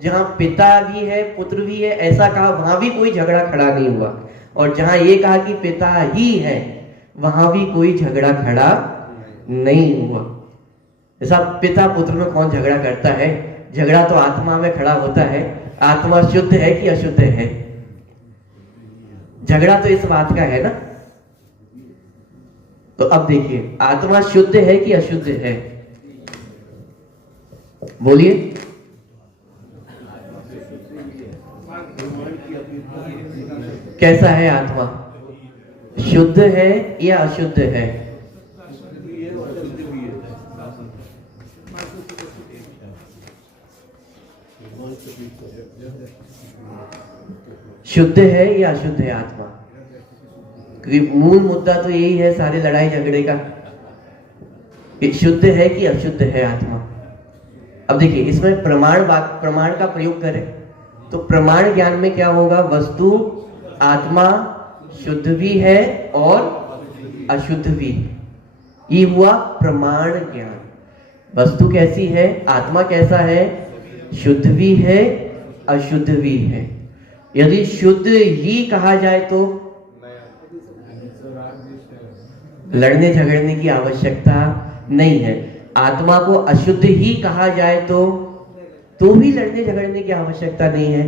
जहां पिता भी है पुत्र भी है ऐसा कहा वहां भी कोई झगड़ा खड़ा नहीं हुआ, और जहां ये कहा कि पिता ही है वहां भी कोई झगड़ा खड़ा नहीं हुआ। ऐसा पिता पुत्र में कौन झगड़ा करता है? झगड़ा तो आत्मा में खड़ा होता है। आत्मा शुद्ध है कि अशुद्ध है? झगड़ा तो इस बात का है ना। तो अब देखिए, आत्मा शुद्ध है कि अशुद्ध है? बोलिए। कैसा है आत्मा? शुद्ध है या अशुद्ध है? शुद्ध है या अशुद्ध है आत्मा? क्योंकि मूल मुद्दा तो यही है सारे लड़ाई झगड़े का, कि शुद्ध है कि अशुद्ध है आत्मा। अब देखिए, इसमें प्रमाण का प्रयोग करें तो प्रमाण ज्ञान में क्या होगा? वस्तु आत्मा शुद्ध भी है और अशुद्ध भी है, ये हुआ प्रमाण ज्ञान। वस्तु कैसी है, आत्मा कैसा है? शुद्ध भी है अशुद्ध भी है। यदि शुद्ध ही कहा जाए तो लड़ने झगड़ने की आवश्यकता नहीं है। आत्मा को अशुद्ध ही कहा जाए तो भी लड़ने झगड़ने की आवश्यकता नहीं है।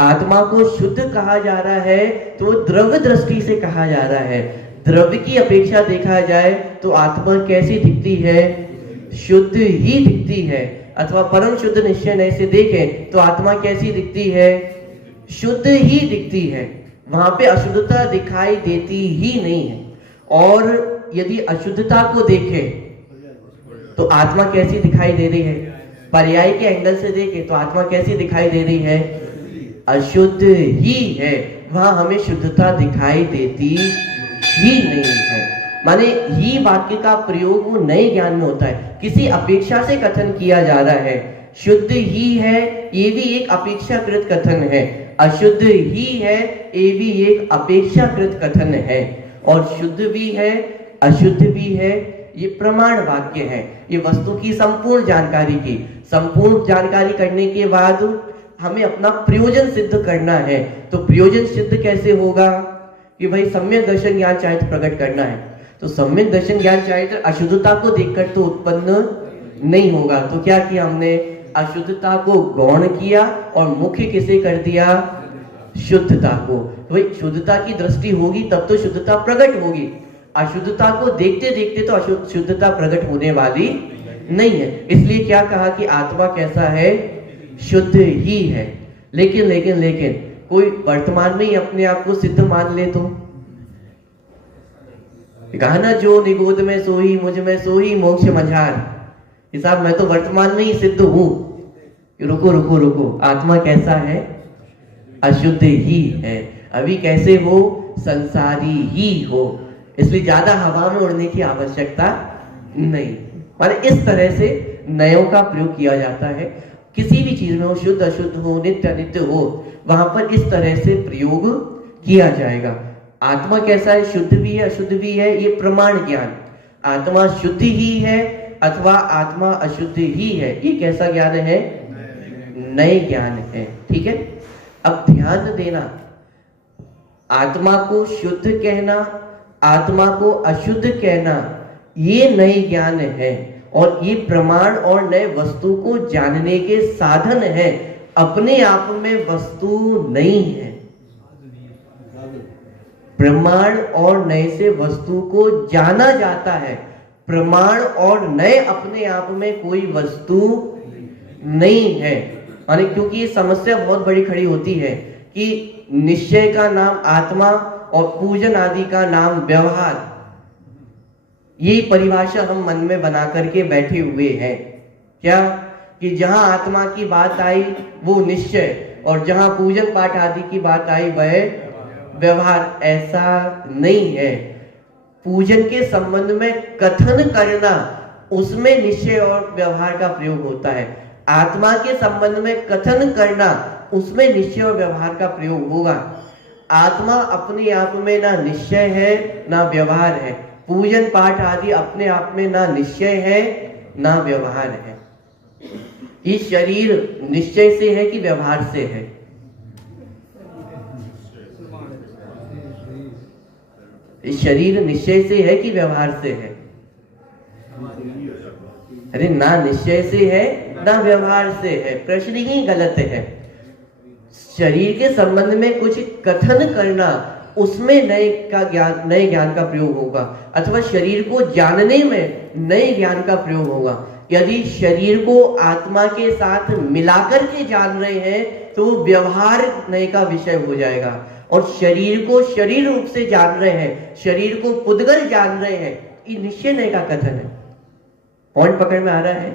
आत्मा को शुद्ध कहा जा रहा है तो द्रव्य दृष्टि से कहा जा रहा है। द्रव्य की अपेक्षा देखा जाए तो आत्मा कैसी दिखती है? शुद्ध ही दिखती है। अथवा परम शुद्ध निश्चय नए से देखें तो आत्मा कैसी दिखती है? शुद्ध ही दिखती है। वहां पे अशुद्धता दिखाई देती ही नहीं है। और यदि अशुद्धता को देखें तो आत्मा कैसी दिखाई दे रही है? पर्याय के एंगल से देखें तो आत्मा कैसी दिखाई दे रही है? अशुद्ध ही है। वहां हमें शुद्धता दिखाई देती ही नहीं है। माने ही वाक्य का प्रयोग वो नए ज्ञान में होता है, किसी अपेक्षा से कथन किया जा रहा है। शुद्ध ही है, ये भी एक अपेक्षाकृत कथन है। अशुद्ध ही है, ये भी एक अपेक्षाकृत कथन है। और शुद्ध भी है अशुद्ध भी है, ये प्रमाण वाक्य है। ये वस्तु की संपूर्ण जानकारी करने के बाद हमें अपना प्रयोजन सिद्ध करना है। तो प्रयोजन सिद्ध कैसे होगा? कि भाई सम्यक दर्शन ज्ञान चारित्र प्रकट करना है। तो सम्यक दर्शन ज्ञान चारित्र अशुद्धता को देखकर तो उत्पन्न नहीं होगा। तो क्या किया हमने? अशुद्धता को गौण किया और मुख्य किसे कर दिया? शुद्धता को। तो भाई शुद्धता की दृष्टि होगी तब तो शुद्धता प्रकट होगी। अशुद्धता को देखते देखते तो शुद्धता प्रकट होने वाली नहीं है। इसलिए क्या कहा कि आत्मा कैसा है? शुद्ध ही है। लेकिन कोई वर्तमान में ही अपने आप को सिद्ध मान ले तो कहा ना, जो निगोद में सोई मुझ में सोई मोक्ष मझार। हिसाब मैं तो वर्तमान में ही सिद्ध हूं। रुको, आत्मा कैसा है? अशुद्ध ही है। अभी कैसे हो? संसारी ही हो। इसलिए ज्यादा हवा में उड़ने की आवश्यकता नहीं। माने इस तरह से नयों का प्रयोग किया जाता है। किसी भी चीज में हो, शुद्ध अशुद्ध हो, नित्य अनित्य हो, वहां पर इस तरह से प्रयोग किया जाएगा। आत्मा कैसा है? शुद्ध भी है अशुद्ध भी है, ये प्रमाण ज्ञान। आत्मा शुद्ध ही है अथवा आत्मा अशुद्ध ही है, ये कैसा ज्ञान है? नए ज्ञान है। ठीक है, अब ध्यान देना, आत्मा को शुद्ध कहना, आत्मा को अशुद्ध कहना, ये नए ज्ञान है। और ये प्रमाण और नए वस्तु को जानने के साधन है। अपने आप में वस्तु नहीं है। प्रमाण और नए से वस्तु को जाना जाता है। प्रमाण और नए अपने आप में कोई वस्तु नहीं है। माने क्योंकि ये समस्या बहुत बड़ी खड़ी होती है कि निश्चय का नाम आत्मा और पूजन आदि का नाम व्यवहार, ये परिभाषा हम मन में बना करके बैठे हुए हैं। क्या कि जहां आत्मा की बात आई वो निश्चय, और जहां पूजन पाठ आदि की बात आई वह व्यवहार। ऐसा नहीं है। पूजन के संबंध में कथन करना, उसमें निश्चय और व्यवहार का प्रयोग होता है। आत्मा के संबंध में कथन करना, उसमें निश्चय और व्यवहार का प्रयोग होगा। आत्मा अपने आप में ना निश्चय है ना व्यवहार है। पूजन पाठ आदि अपने आप में ना निश्चय है ना व्यवहार है। ये शरीर निश्चय से है कि व्यवहार से है? इस शरीर निश्चय से है कि व्यवहार से है? अरे ना निश्चय से है ना व्यवहार से है। प्रश्न ही गलत है। शरीर के संबंध में कुछ कथन करना, उसमें नए ज्ञान का प्रयोग होगा। अथवा शरीर को जानने में नए ज्ञान का प्रयोग होगा। यदि शरीर को आत्मा के साथ मिलाकर के जान रहे हैं तो व्यवहार नए का विषय हो जाएगा। और शरीर को शरीर रूप से जान रहे हैं, शरीर को पुद्गल जान रहे हैं, ये निश्चय नए का कथन है। पॉइंट पकड़ में आ रहा है?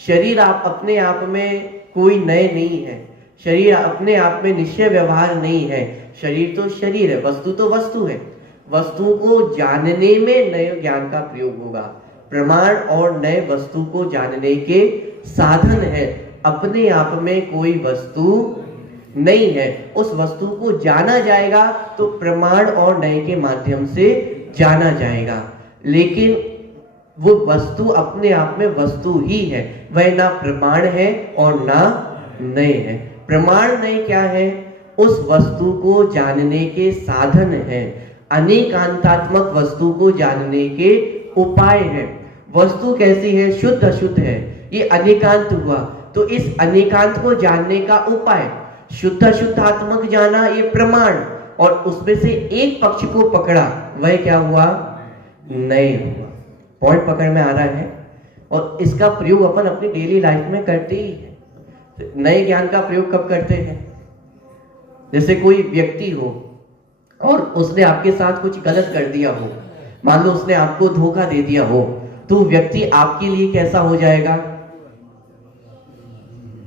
शरीर आप अपने आप में कोई नए नहीं है। शरीर अपने आप में निश्चय व्यवहार नहीं है। शरीर तो शरीर है, वस्तु तो वस्तु है। वस्तु को जानने में नए ज्ञान का प्रयोग होगा। प्रमाण और नए वस्तु को जानने के साधन है। अपने आप में कोई वस्तु नहीं है। उस वस्तु को जाना जाएगा तो प्रमाण और नए के माध्यम से जाना जाएगा, लेकिन वो वस्तु अपने आप में वस्तु ही है, वह ना प्रमाण है और ना नए है। प्रमाण नए क्या है? उस वस्तु को जानने के साधन है, अनेकांतात्मक वस्तु को जानने के उपाय है। वस्तु कैसी है? शुद्ध अशुद्ध है, ये अनेकांत हुआ, तो इस अनेकांत को जानने का उपाय शुद्ध अशुद्धात्मक जाना, ये प्रमाण, और उसमें से एक पक्ष को पकड़ा, वह क्या हुआ? नए हुआ। पॉइंट पकड़ में आ रहा है? और इसका प्रयोग अपन अपनी डेली लाइफ में करते ही है। नए ज्ञान का प्रयोग कब करते हैं? जैसे कोई व्यक्ति हो और उसने आपके साथ कुछ गलत कर दिया हो, मान लो उसने आपको धोखा दे दिया हो, तो व्यक्ति आपके लिए कैसा हो जाएगा?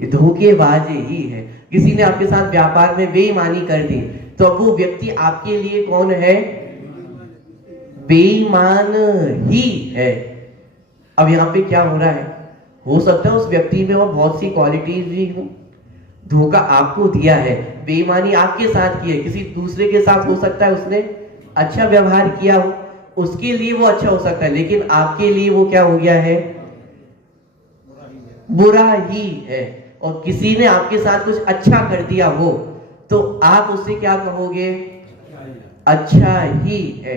ये धोखेबाज ही है। किसी ने आपके साथ व्यापार में बेईमानी कर दी, तो अब वो व्यक्ति आपके लिए कौन है? बेईमान ही है। अब यहाँ पे क्या हो रहा है? हो सकता है उस व्यक्ति में वो बहुत सी क्वालिटीज भी हो। धोखा आपको दिया है, बेईमानी आपके साथ की है, किसी दूसरे के साथ हो सकता है उसने अच्छा व्यवहार किया हो, उसके लिए वो अच्छा हो सकता है, लेकिन आपके लिए वो क्या हो गया है? बुरा ही है। और किसी ने आपके साथ कुछ अच्छा कर दिया हो, तो आप उससे क्या कहोगे? अच्छा ही है।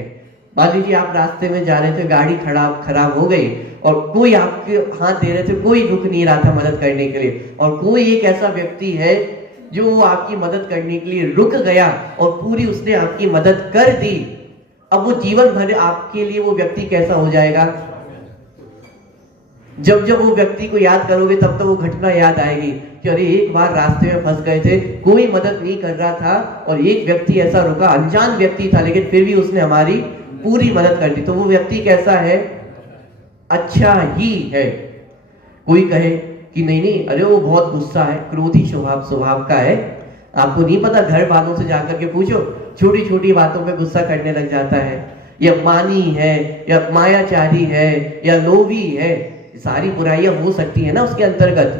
मान लीजिए आप रास्ते में जा रहे थे, गाड़ी खराब हो गई और कोई आपके हाथ दे रहे थे, कोई रुक नहीं रहा था मदद करने के लिए, और कोई एक ऐसा व्यक्ति है जो वो आपकी मदद करने के लिए रुक गया और पूरी उसने आपकी मदद कर दी। अब वो जीवन भर आपके लिए वो व्यक्ति कैसा हो जाएगा? जब जब वो व्यक्ति को याद करोगे तब तो वो घटना याद आएगी कि अरे एक बार रास्ते में फंस गए थे, कोई मदद नहीं कर रहा था और एक व्यक्ति ऐसा रुका, अनजान व्यक्ति था, लेकिन फिर भी उसने हमारी पूरी मदद कर दी। तो वो व्यक्ति कैसा है? अच्छा ही है। कोई कहे कि नहीं नहीं, अरे वो बहुत गुस्सा है, क्रोधी स्वभाव का है, आपको नहीं पता, घर वालों से जाकर के पूछो, छोटी छोटी बातों पे गुस्सा करने लग जाता है, या मानी है, या मायाचारी है, या लोभी है। सारी बुराइयां हो सकती है ना उसके अंतर्गत,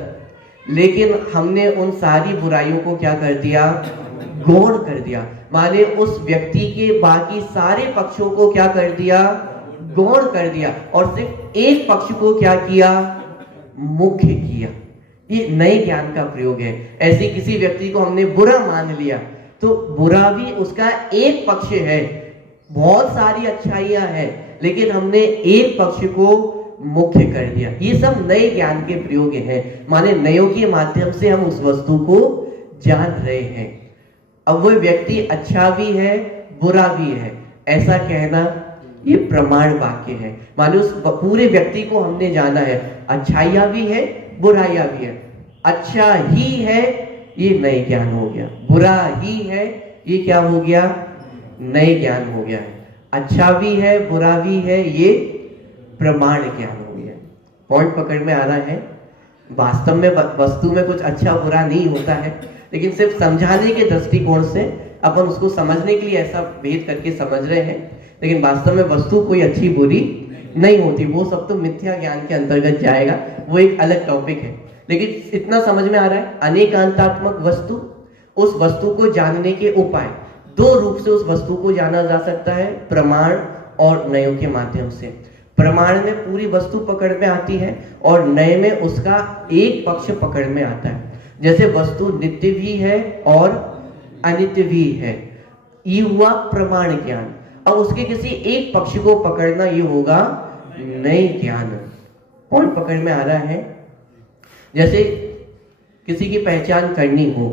लेकिन हमने उन सारी बुराइयों को क्या कर दिया? गौण कर दिया। माने उस व्यक्ति के बाकी सारे पक्षों को क्या कर दिया? गौण कर दिया, और सिर्फ एक पक्ष को क्या किया? मुख्य किया। ये नए ज्ञान का प्रयोग है। ऐसे किसी व्यक्ति को हमने बुरा मान लिया, तो बुरा भी उसका एक पक्ष है, बहुत सारी अच्छाइयां हैं, लेकिन हमने एक पक्ष को मुख्य कर दिया। ये सब नए ज्ञान के प्रयोग हैं। माने नयों के माध्यम से हम उस वस्तु को जान रहे हैं। अब वो व्यक्ति अच्छा भी है, बुरा भी है, ऐसा कहना ये प्रमाण वाक्य है। माने उस पूरे व्यक्ति को हमने जाना है, अच्छाइयां भी है, बुराइयां भी है। अच्छा ही है, ये नए ज्ञान हो गया। बुरा ही है, ये क्या हो गया? नए ज्ञान हो गया है। अच्छा भी है, बुरा भी है, ये प्रमाण ज्ञान हो गया। पॉइंट पकड़ में आ रहा है? वास्तव में वस्तु में कुछ अच्छा बुरा नहीं होता है, लेकिन सिर्फ समझाने के दृष्टिकोण से अपन उसको समझने के लिए ऐसा भेद करके समझ रहे हैं, लेकिन वास्तव में वस्तु कोई अच्छी बुरी नहीं होती। वो सब तो मिथ्या ज्ञान के अंतर्गत जाएगा, वो एक अलग टॉपिक है। लेकिन इतना समझ में आ रहा है, अनेकांतात्मक वस्तु, उस वस्तु को जानने के उपाय, दो रूप से उस वस्तु को जाना जा सकता है, प्रमाण और नयों के माध्यम से। प्रमाण में पूरी वस्तु पकड़ में आती है और नए में उसका एक पक्ष पकड़ में आता है। जैसे वस्तु नित्य भी है और अनित्य भी है, ये हुआ प्रमाण ज्ञान। अब उसके किसी एक पक्ष को पकड़ना, ये होगा नए ज्ञान। कौन पकड़ में आ रहा है? जैसे किसी की पहचान करनी हो,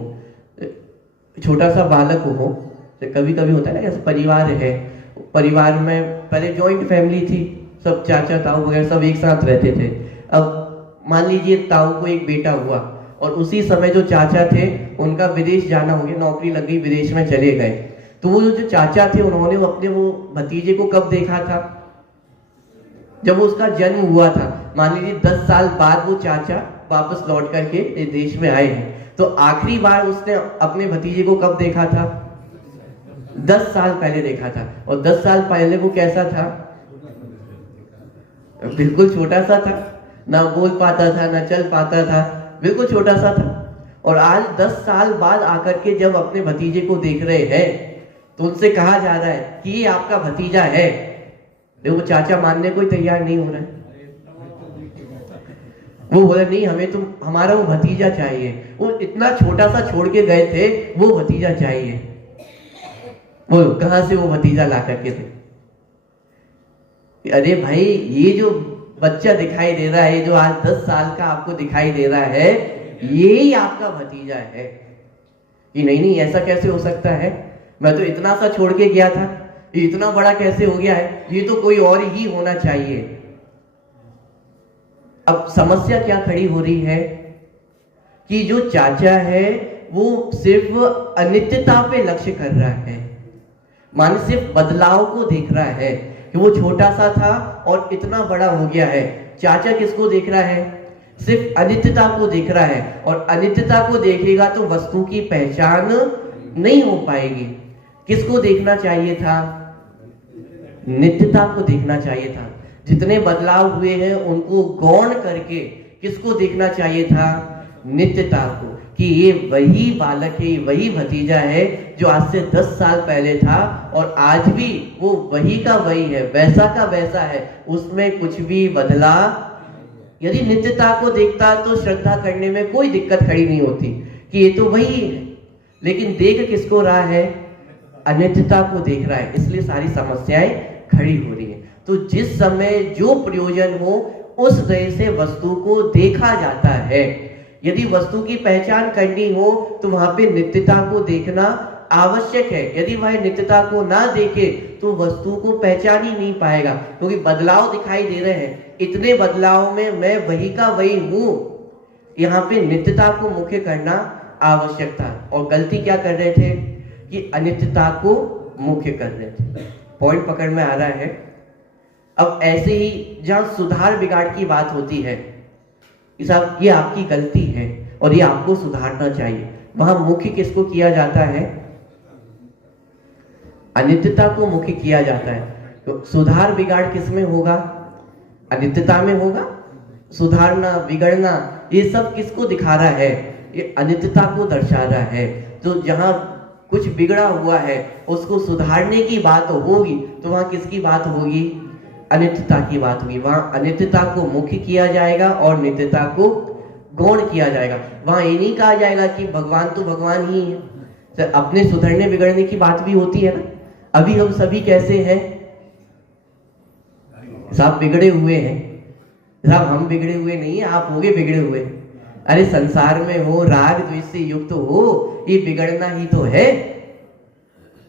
छोटा सा बालक हो, तो कभी कभी होता है ना, जैसे परिवार है, परिवार में पहले जॉइंट फैमिली थी, सब चाचा ताऊ वगैरह सब एक साथ रहते थे। अब मान लीजिए ताऊ को एक बेटा हुआ और उसी समय जो चाचा थे उनका विदेश जाना हो गया, नौकरी लग गई, विदेश में चले गए। तो वो जो चाचा थे उन्होंने अपने वो भतीजे को कब देखा था? जब उसका जन्म हुआ था। मान लीजिए 10 साल बाद वो चाचा वापस लौट करके इस देश में आए हैं, तो आखिरी बार उसने अपने भतीजे को कब देखा था? 10 साल पहले देखा था। और 10 साल पहले वो कैसा था? बिल्कुल छोटा सा था, ना बोल पाता था, ना चल पाता था, बिल्कुल छोटा सा था। और आज 10 साल बाद आकर के जब अपने भतीजे को देख रहे हैं तो उनसे कहा जा रहा है कि ये आपका भतीजा है, वो चाचा मानने को ही तैयार नहीं हो रहा है। वो बोला नहीं, हमें तो हमारा वो भतीजा चाहिए, वो इतना छोटा सा छोड़ के गए थे, वो भतीजा चाहिए। वो कहां से वो भतीजा ला करके थे? अरे भाई, ये जो बच्चा दिखाई दे रहा है, जो आज 10 साल का आपको दिखाई दे रहा है, ये ही आपका भतीजा है। कि नहीं नहीं, ऐसा कैसे हो सकता है, मैं तो इतना सा छोड़ के गया था, ये इतना बड़ा कैसे हो गया है, ये तो कोई और ही होना चाहिए। अब समस्या क्या खड़ी हो रही है कि जो चाचा है वो सिर्फ अनित्यता पे लक्ष्य कर रहा है, माने सिर्फ बदलाव को देख रहा है कि वो छोटा सा था और इतना बड़ा हो गया है। चाचा किसको देख रहा है? सिर्फ अनित्यता को देख रहा है, और अनित्यता को देखेगा तो वस्तु की पहचान नहीं हो पाएगी। किसको देखना चाहिए था? नित्यता को देखना चाहिए था। जितने बदलाव हुए हैं उनको गौण करके किसको देखना चाहिए था? नित्यता को, कि ये वही बालक है, वही भतीजा है जो आज से 10 साल पहले था और आज भी वो वही का वही है, वैसा का वैसा है, उसमें कुछ भी बदला। यदि नित्यता को देखता तो श्रद्धा करने में कोई दिक्कत खड़ी नहीं होती कि ये तो वही है, लेकिन देख किसको रहा है? अनित्यता को देख रहा है, इसलिए सारी समस्याएं खड़ी हो रही है। तो जिस समय जो प्रयोजन हो उस तरह से वस्तु को देखा जाता है। यदि वस्तु की पहचान करनी हो तो वहां पे नित्यता को देखना आवश्यक है। यदि वह नित्यता को ना देखे तो वस्तु को पहचान ही नहीं पाएगा, क्योंकि बदलाव दिखाई दे रहे हैं। इतने बदलाव में मैं वही का वही हूं, यहाँ पे नित्यता को मुख्य करना आवश्यक था। और गलती क्या कर रहे थे कि अनित्यता को मुख्य कर रहे थे। पॉइंट पकड़ में आ रहा है। अब ऐसे ही जहां सुधार बिगाड़ की बात होती है, साहब ये आपकी गलती है और ये आपको सुधारना चाहिए, वहां मुख्य किसको किया जाता है? अनित्यता को मुख्य किया जाता है। तो सुधार बिगाड़ किस में होगा? अनित्यता में होगा। सुधारना बिगड़ना ये सब किसको दिखा रहा है? ये अनित्यता को दर्शा रहा है। तो जहां कुछ बिगड़ा हुआ है उसको सुधारने की बात होगी तो वहां किसकी बात होगी? अनित्यता की बात होगी। वहां अनित्यता को मुख्य किया जाएगा और नित्यता को गौण किया जाएगा। वहां ये नहीं कहा जाएगा कि भगवान तो भगवान ही है। तो अपने सुधरने बिगड़ने की बात भी होती है ना। अभी हम सभी कैसे हैं? साहब बिगड़े हुए हैं। साहब हम बिगड़े हुए नहीं है, आप होगे बिगड़े हुए। अरे संसार में हो, राग द्वेष से युक्त हो, ये बिगड़ना ही तो है।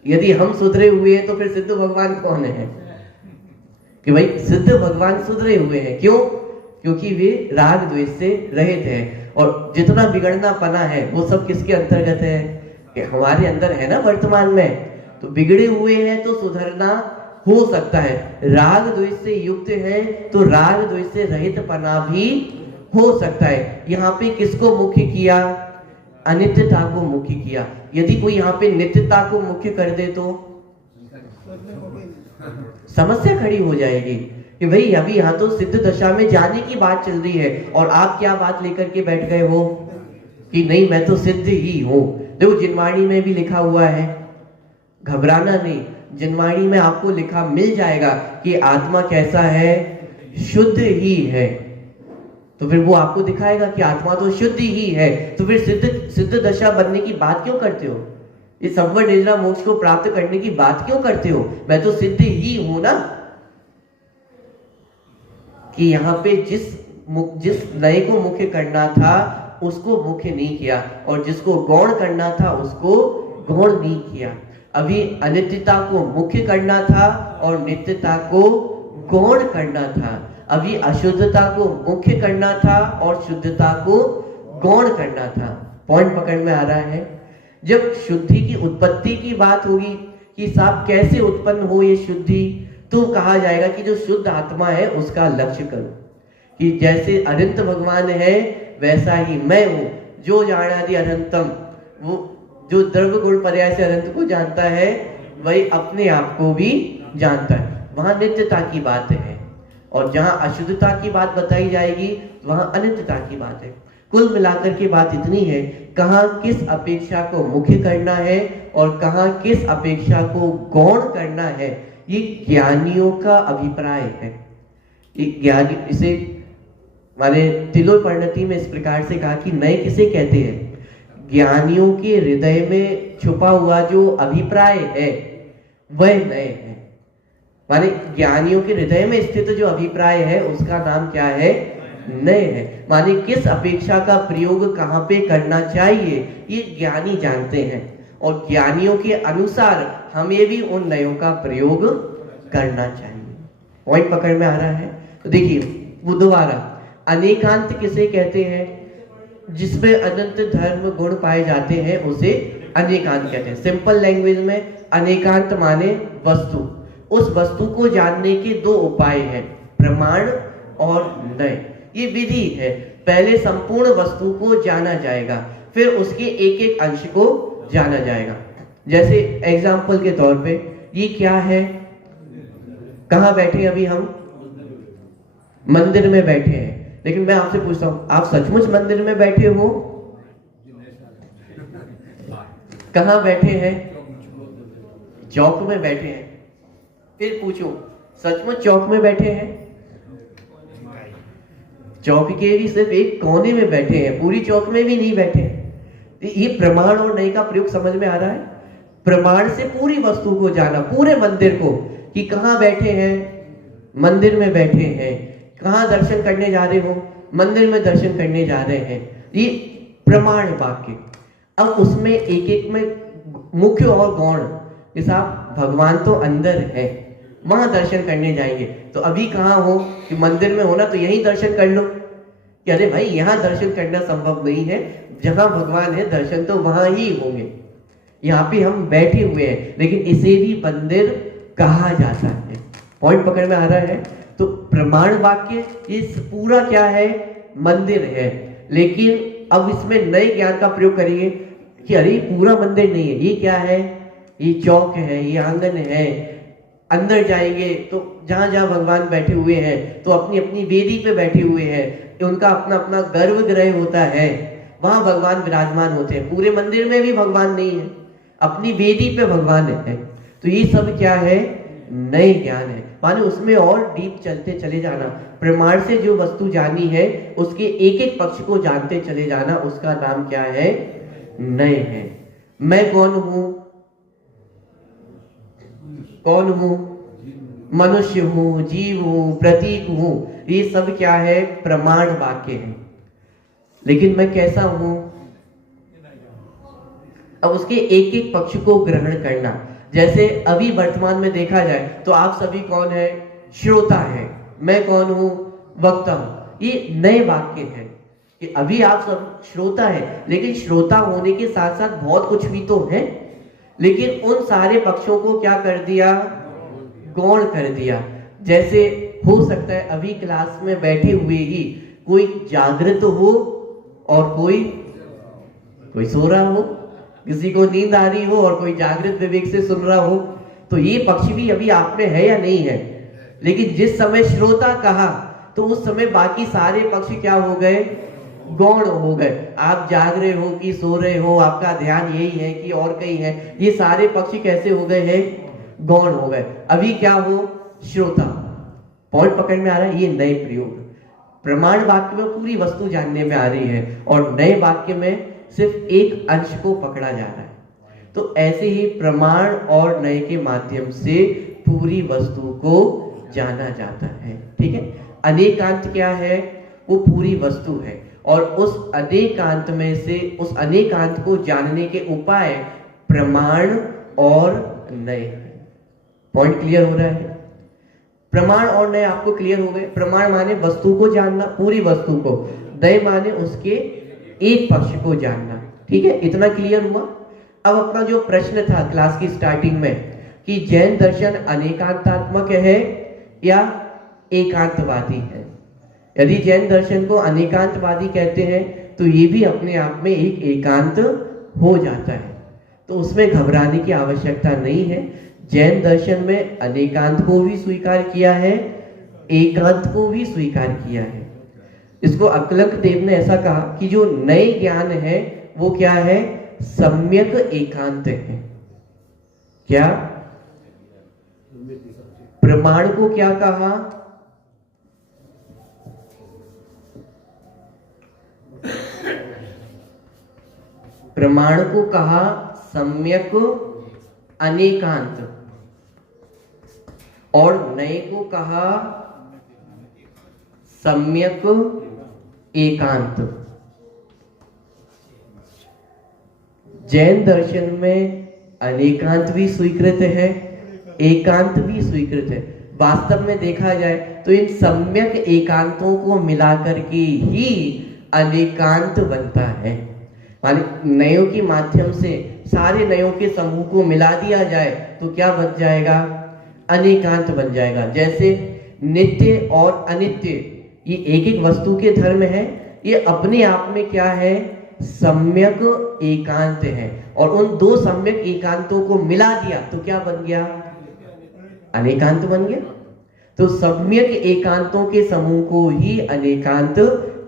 यदि हम सुधरे हुए हैं तो फिर सिद्ध भगवान कौन है? कि भाई सिद्ध भगवान सुधरे हुए हैं। क्यों? क्योंकि वे राग द्वेष से रहित हैं। और जितना बिगड़ना पना है वो सब किसके अंतर्गत है? कि हमारे अंदर है ना वर्तमान में। तो बिगड़े हुए हैं तो सुधरना हो सकता है। राग द्वेष से युक्त है तो राग द्वेष से रहित पना भी हो सकता है। यहाँ पे किसको मुख्य किया? अनित्यता को मुख्य किया। यदि कोई यहाँ पे नित्यता को मुख्य कर दे तो समस्या खड़ी हो जाएगी कि भाई अभी यहाँ तो सिद्ध दशा में जाने की बात चल रही है और आप क्या बात लेकर के बैठ गए हो कि नहीं मैं तो सिद्ध ही हूं। देखो जिनवाणी में भी लिखा हुआ है, घबराना नहीं। जिनवाणी में आपको लिखा मिल जाएगा कि आत्मा कैसा है? शुद्ध ही है। तो फिर वो आपको दिखाएगा कि आत्मा तो शुद्ध ही है। तो फिर सिद्ध दशा बनने की बात क्यों करते हो? इस संवर निद्रा मोक्ष को प्राप्त करने की बात क्यों करते हो? मैं तो सिद्ध ही हूं ना। कि यहाँ पे जिस नए को मुख्य करना था उसको मुख्य नहीं किया और जिसको गौण करना था उसको गौण नहीं किया। अभी अनित्यता को मुख्य करना था और नित्यता को गौण करना था। अभी अशुद्धता को मुख्य करना था और शुद्धता को गौण करना था। पॉइंट पकड़ में आ रहा है। जब शुद्धि की उत्पत्ति की बात होगी कि साहब कैसे उत्पन्न हो ये शुद्धि, तो कहा जाएगा कि जो शुद्ध आत्मा है उसका लक्ष्य करो। कि जैसे अनंत भगवान है वैसा ही मैं हूँ। जो जानादि अनंतम, वो जो द्रव्य गुण पर्याय से अनंत को जानता है वही अपने आप को भी जानता है। वहां नित्यता की बात है, और जहां अशुद्धता की बात बताई जाएगी वहां अनित्यता की बात है। कुल मिलाकर के बात इतनी है, कहाँ किस अपेक्षा को मुख्य करना है और कहाँ किस अपेक्षा को गौण करना है, ये ज्ञानियों का अभिप्राय है। ये ज्ञानी, इसे माने तिलों परिणति में इस प्रकार से कहा कि नए किसे कहते हैं? ज्ञानियों के हृदय में छुपा हुआ जो अभिप्राय है वह नए है। माने ज्ञानियों के हृदय में स्थित जो अभिप्राय है उसका नाम क्या है? नए है। माने किस अपेक्षा का प्रयोग कहाँ पे करना चाहिए ये ज्ञानी जानते हैं, और ज्ञानियों के अनुसार हमें भी उन नयों का प्रयोग करना चाहिए। पॉइंट पकड़ में आ रहा है? तो देखिए वो दोबारा, अनेकांत किसे कहते हैं? जिसमें अनंत धर्म गुण पाए जाते हैं उसे अनेकांत कहते हैं। सिंपल लैंग्वेज में अनेकांत माने वस्तु। उस वस्तु को जानने के दो उपाय हैं, प्रमाण और नय। ये विधि है, पहले संपूर्ण वस्तु को जाना जाएगा, फिर उसके एक एक अंश को जाना जाएगा। जैसे एग्जाम्पल के तौर पे ये क्या है? कहाँ बैठे अभी हम? मंदिर में बैठे हैं। लेकिन मैं आपसे पूछता हूं, आप सचमुच मंदिर में बैठे हो? कहाँ बैठे हैं? चौक में बैठे हैं। फिर पूछो, सचमुच चौक में बैठे हैं? चौक के भी सिर्फ एक कोने में बैठे हैं, पूरी चौक में भी नहीं बैठे। ये प्रमाण और नय का प्रयोग समझ में आ रहा है? प्रमाण से पूरी वस्तु को जाना, पूरे मंदिर को, कि कहाँ बैठे हैं? मंदिर में बैठे हैं। कहाँ दर्शन करने जा रहे हो? मंदिर में दर्शन करने जा रहे हैं। ये प्रमाण वाक्य। अब उसमें एक एक में मुख्य और गौण, जैसा भगवान तो अंदर है, वहां दर्शन करने जाएंगे, तो अभी कहाँ हो? कि मंदिर में हो ना, तो यहीं दर्शन कर लो। कि अरे भाई यहाँ दर्शन करना संभव नहीं है, जहां भगवान है दर्शन तो वहां ही होंगे। यहाँ पे हम बैठे हुए हैं, लेकिन इसे भी मंदिर कहा जाता है। पॉइंट पकड़ में आ रहा है? तो प्रमाण वाक्य इस पूरा क्या है? मंदिर है। लेकिन अब इसमें नए ज्ञान का प्रयोग करिए कि अरे पूरा मंदिर नहीं है, ये क्या है? ये चौक है, ये आंगन है। अंदर जाएंगे तो जहां जहां भगवान बैठे हुए हैं तो अपनी अपनी वेदी पे बैठे हुए हैं, उनका अपना अपना गर्भगृह होता है, वहां भगवान विराजमान होते हैं। पूरे मंदिर में भी भगवान नहीं है, अपनी वेदी पे भगवान है। तो ये सब क्या है? नए ज्ञान है। माने उसमें और डीप चलते चले जाना, प्रमाण से जो वस्तु जानी है उसके एक एक पक्ष को जानते चले जाना, उसका नाम क्या है? नए है। मैं कौन हूं? कौन हूं? मनुष्य हूं, जीव हूं, प्रतीक हूं। ये सब क्या है? प्रमाण वाक्य है। लेकिन मैं कैसा हूं? अब उसके एक एक पक्ष को ग्रहण करना। जैसे अभी वर्तमान में देखा जाए तो आप सभी कौन है? श्रोता है। मैं कौन हूं? वक्ता हूं। ये नए वाक्य है कि अभी आप सब श्रोता है, लेकिन श्रोता होने के साथ साथ बहुत कुछ भी तो है। लेकिन उन सारे पक्षों को क्या कर दिया? गौण कर दिया। जैसे हो सकता है अभी क्लास में बैठे हुए ही कोई जागृत हो और कोई सो रहा हो, किसी को नींद आ रही हो और कोई जागृत विवेक से सुन रहा हो। तो ये पक्ष भी अभी आप में है या नहीं है? लेकिन जिस समय श्रोता कहा तो उस समय बाकी सारे पक्ष क्या हो गए? गौण हो गए। आप जाग रहे हो कि सो रहे हो, आपका ध्यान यही है कि और कहीं है, ये सारे पक्ष कैसे हो गए हैं? गौण हो गए। अभी क्या हो? श्रोता। पॉइंट पकड़ में आ रहा है? ये नए प्रयोग। प्रमाण वाक्य में पूरी वस्तु जानने में आ रही है और नए वाक्य में सिर्फ एक अंश को पकड़ा जा रहा है। तो ऐसे ही प्रमाण और नए के माध्यम से पूरी वस्तु को जाना जाता है। ठीक है? अनेकांत क्या है? वो पूरी वस्तु है, और उस अनेकांत में से उस अनेकांत को जानने के उपाय प्रमाण और नए। पॉइंट क्लियर हो रहा है? प्रमाण और नए आपको क्लियर हो गए। प्रमाण माने वस्तु को जानना, पूरी वस्तु को। नए माने उसके एक पक्ष को जानना। ठीक है? इतना क्लियर हुआ। अब अपना जो प्रश्न था क्लास की स्टार्टिंग में कि जैन दर्शन अनेकांतात्मक है या एकांतवादी है, यदि जैन दर्शन को अनेकांतवादी कहते हैं तो ये भी अपने आप में एक एकांत हो जाता है, तो उसमें घबराने की आवश्यकता नहीं है। जैन दर्शन में अनेकांत को भी स्वीकार किया है, एकांत को भी स्वीकार किया है। इसको अक्लंक देव ने ऐसा कहा कि जो नए ज्ञान है वो क्या है, सम्यक एकांत है। क्या प्रमाण को क्या कहा, प्रमाण को कहा सम्यक अनेकांत, और नए को कहा सम्यक एकांत। जैन दर्शन में अनेकांत भी स्वीकृत है, एकांत भी स्वीकृत है। वास्तव में देखा जाए तो इन सम्यक एकांतों को मिलाकर के ही अनेकांत बनता है। माने नयों के माध्यम से सारे नयों के समूह को मिला दिया जाए तो क्या बन जाएगा, अनेकांत बन जाएगा। जैसे नित्य और अनित्य ये एक एक वस्तु के धर्म है, ये अपने आप में क्या है, सम्यक एकांत है, और उन दो सम्यक एकांतों को मिला दिया तो क्या बन गया, अनेकांत बन गया। तो सम्यक एकांतों के समूह को ही अनेकांत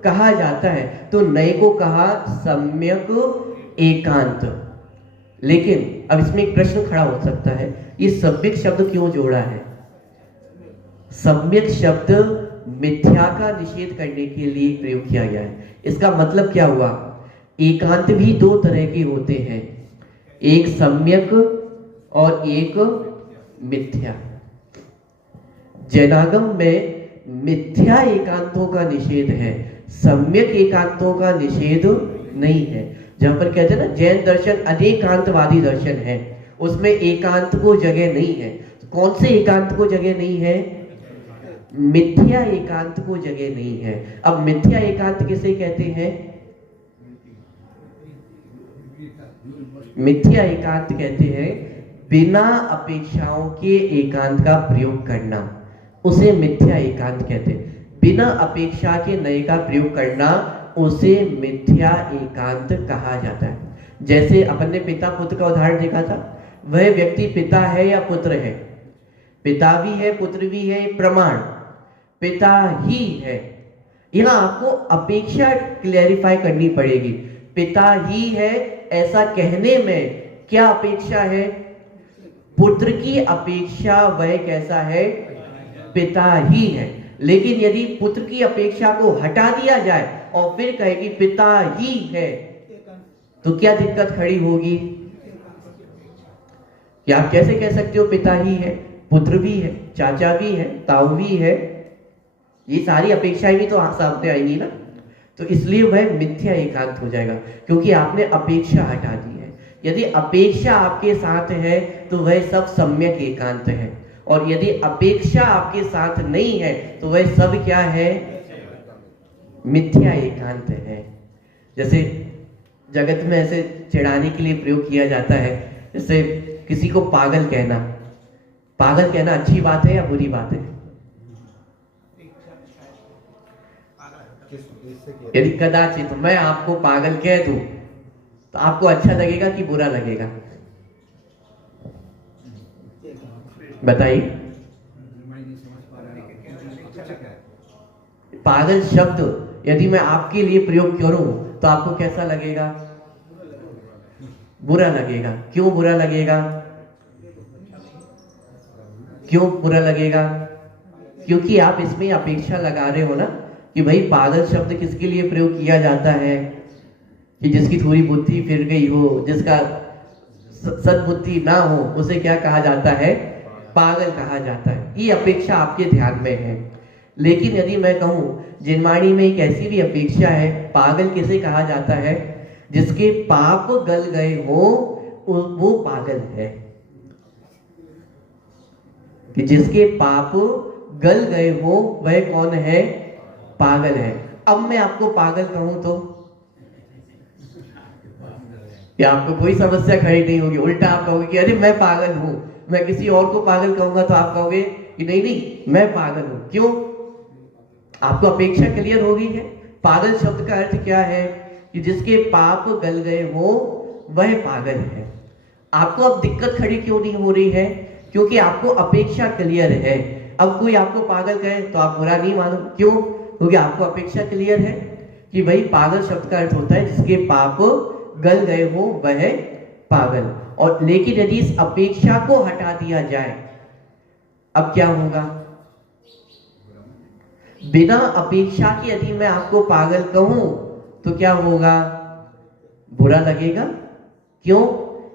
कहा जाता है। तो नए को कहा सम्यक एकांत। लेकिन अब इसमें एक प्रश्न खड़ा हो सकता है, ये सम्यक शब्द क्यों जोड़ा है? सम्यक शब्द मिथ्या का निषेध करने के लिए प्रयोग किया गया है। इसका मतलब क्या हुआ, एकांत भी दो तरह के होते हैं, एक सम्यक और एक मिथ्या। जैनागम में मिथ्या एकांतों का निषेध है, सम्यक एकांतों का निषेध नहीं है। जहां पर कहते हैं ना जैन दर्शन अनेकांतवादी दर्शन है, उसमें एकांत को जगह नहीं है। कौन से एकांत को जगह नहीं है, मिथ्या एकांत को जगह नहीं है। अब मिथ्या एकांत किसे कहते हैं, मिथ्या एकांत कहते हैं बिना अपेक्षाओं के एकांत का प्रयोग करना, उसे मिथ्या एकांत कहते हैं। बिना अपेक्षा के नए का प्रयोग करना उसे मिथ्या एकांत कहा जाता है। जैसे अपन ने पिता पुत्र का उदाहरण देखा था, वह व्यक्ति पिता है या पुत्र है, पिता भी है पुत्र भी है, प्रमाण पिता ही है। यहाँ आपको अपेक्षा क्लैरिफाई करनी पड़ेगी, पिता ही है ऐसा कहने में क्या अपेक्षा है, पुत्र की अपेक्षा वह कैसा है, पिता ही है। लेकिन यदि पुत्र की अपेक्षा को हटा दिया जाए और फिर कहे कि पिता ही है, तो क्या दिक्कत खड़ी होगी कि आप कैसे कह सकते हो पिता ही है, पुत्र भी है, चाचा भी है, ताऊ भी है, ये सारी अपेक्षाएं भी तो सामने आएंगी ना। तो इसलिए वह मिथ्या एकांत हो जाएगा, क्योंकि आपने अपेक्षा हटा दी है। यदि अपेक्षा आपके साथ है तो वह सब सम्यक एकांत है, और यदि अपेक्षा आपके साथ नहीं है तो वह सब क्या है, मिथ्या एकांत है। जैसे जगत में ऐसे चिढ़ाने के लिए प्रयोग किया जाता है, जैसे किसी को पागल कहना, पागल कहना अच्छी बात है या बुरी बात है? यदि कदाचित मैं आपको पागल कह दूं तो आपको अच्छा लगेगा कि बुरा लगेगा, बताइए। पागल शब्द यदि मैं आपके लिए प्रयोग करूं तो आपको कैसा लगेगा, बुरा लगेगा। क्यों बुरा लगेगा, क्यों बुरा लगेगा? क्योंकि आप इसमें अपेक्षा लगा रहे हो ना कि भाई पागल शब्द किसके लिए प्रयोग किया जाता है, कि जिसकी थोड़ी बुद्धि फिर गई हो, जिसका सद्बुद्धि ना हो, उसे क्या कहा जाता है, पागल कहा जाता है। ये अपेक्षा आपके ध्यान में है। लेकिन यदि मैं कहूं जिनवाणी में एक ऐसी भी अपेक्षा है, पागल किसे कहा जाता है, जिसके पाप गल गए हो वो पागल है, कि जिसके पाप गल गए हो वह कौन है, पागल है। अब मैं आपको पागल कहूं तो क्या आपको कोई समस्या खड़ी नहीं होगी, उल्टा आप कहोगे कि अरे मैं पागल हूं। मैं किसी और को पागल कहूंगा तो आप कहोगे कि नहीं नहीं मैं पागल हूं। क्यों? आपको अपेक्षा क्लियर हो गई है? पागल शब्द का अर्थ क्या है? कि जिसके पाप गल गए हो वह पागल है। आपको अब दिक्कत खड़ी क्यों नहीं हो रही है? क्योंकि आपको अपेक्षा क्लियर है। अब कोई आपको पागल कहे तो आप बुरा नहीं मानो। क्यों? क्योंकि आपको अपेक्षा क्लियर है कि भाई पागल शब्द का अर्थ होता है जिसके पाप गल गए हो वह पागल। और लेकिन यदि इस अपेक्षा को हटा दिया जाए, अब क्या होगा? बिना अपेक्षा के यदि मैं आपको पागल कहूं तो क्या होगा? बुरा लगेगा। क्यों?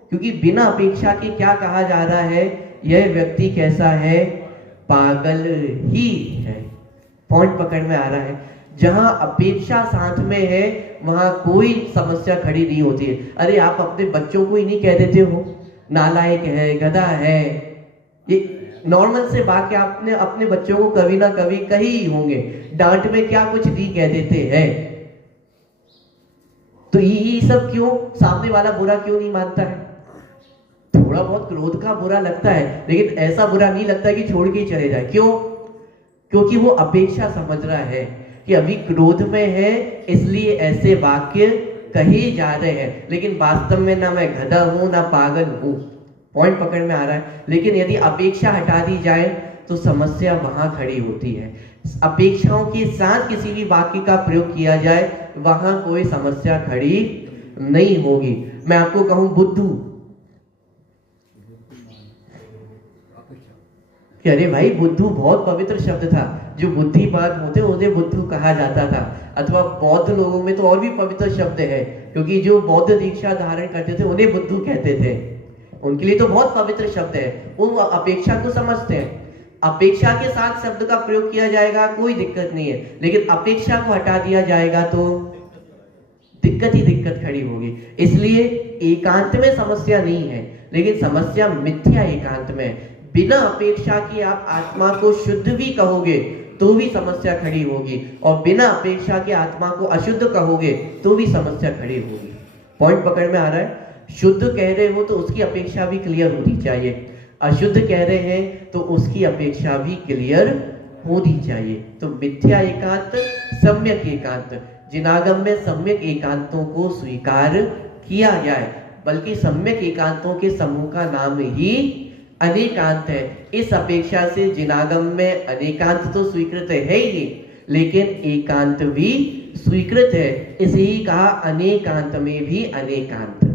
क्योंकि बिना अपेक्षा के क्या कहा जा रहा है? यह व्यक्ति कैसा है? पागल ही है। पॉइंट पकड़ में आ रहा है? जहां अपेक्षा साथ में है वहां कोई समस्या खड़ी नहीं होती है। अरे आप अपने बच्चों को ही नहीं कह देते हो नालायक है, गधा है? ये नॉर्मल से वाक्य आपने अपने बच्चों को कभी ना कभी कही ही होंगे। डांट में क्या कुछ नहीं कह देते हैं। तो ये सब क्यों? सामने वाला बुरा क्यों नहीं मानता है? थोड़ा बहुत क्रोध का बुरा लगता है, लेकिन ऐसा बुरा नहीं लगता कि छोड़ के ही चले जाए। क्यों? क्योंकि वो अपेक्षा समझ रहा है कि अभी क्रोध में है इसलिए ऐसे वाक्य कहे जा रहे हैं, लेकिन वास्तव में ना मैं गधा हूं ना पागल हूं। पॉइंट पकड़ में आ रहा है? लेकिन यदि अपेक्षा हटा दी जाए तो समस्या वहां खड़ी होती है। अपेक्षाओं के साथ किसी भी वाक्य का प्रयोग किया जाए वहां कोई समस्या खड़ी नहीं होगी। मैं आपको कहूं बुद्धू, कि अरे भाई बुद्धू बहुत पवित्र शब्द था। जो बुद्धिमान होते उन्हें बुद्धू कहा जाता था। अथवा बौद्ध लोगों में तो और भी पवित्र शब्द है, क्योंकि जो बौद्ध दीक्षा धारण करते थे उन्हें बुद्धू कहते थे। उनके लिए तो बहुत पवित्र शब्द है। वो अपेक्षा को समझते हैं। अपेक्षा के साथ शब्द का प्रयोग किया जाएगा कोई दिक्कत नहीं है, लेकिन अपेक्षा को हटा दिया जाएगा तो दिक्कत ही दिक्कत खड़ी होगी। इसलिए एकांत में समस्या नहीं है, लेकिन समस्या मिथ्या एकांत में है। बिना अपेक्षा के आप आत्मा को शुद्ध भी कहोगे तो भी समस्या खड़ी होगी, और बिना अपेक्षा के आत्मा को अशुद्ध कहोगे तो भी समस्या खड़ी होगी। पॉइंट पकड़ में आ रहा है? शुद्ध कह रहे हो तो उसकी अपेक्षा भी क्लियर होनी चाहिए, अशुद्ध कह रहे हैं तो उसकी अपेक्षा भी क्लियर होनी चाहिए। तो मिथ्या एकांत, सम्यक एकांत। जिनागम में सम्यक एकांतों को स्वीकार किया गया है, बल्कि सम्यक एकांतों के समूह का नाम ही अनेकांत है। इस अपेक्षा से जिनागम में अनेकांत तो स्वीकृत है ही, लेकिन एकांत भी स्वीकृत है। इसे कहा अनेकांत में भी अनेकांत।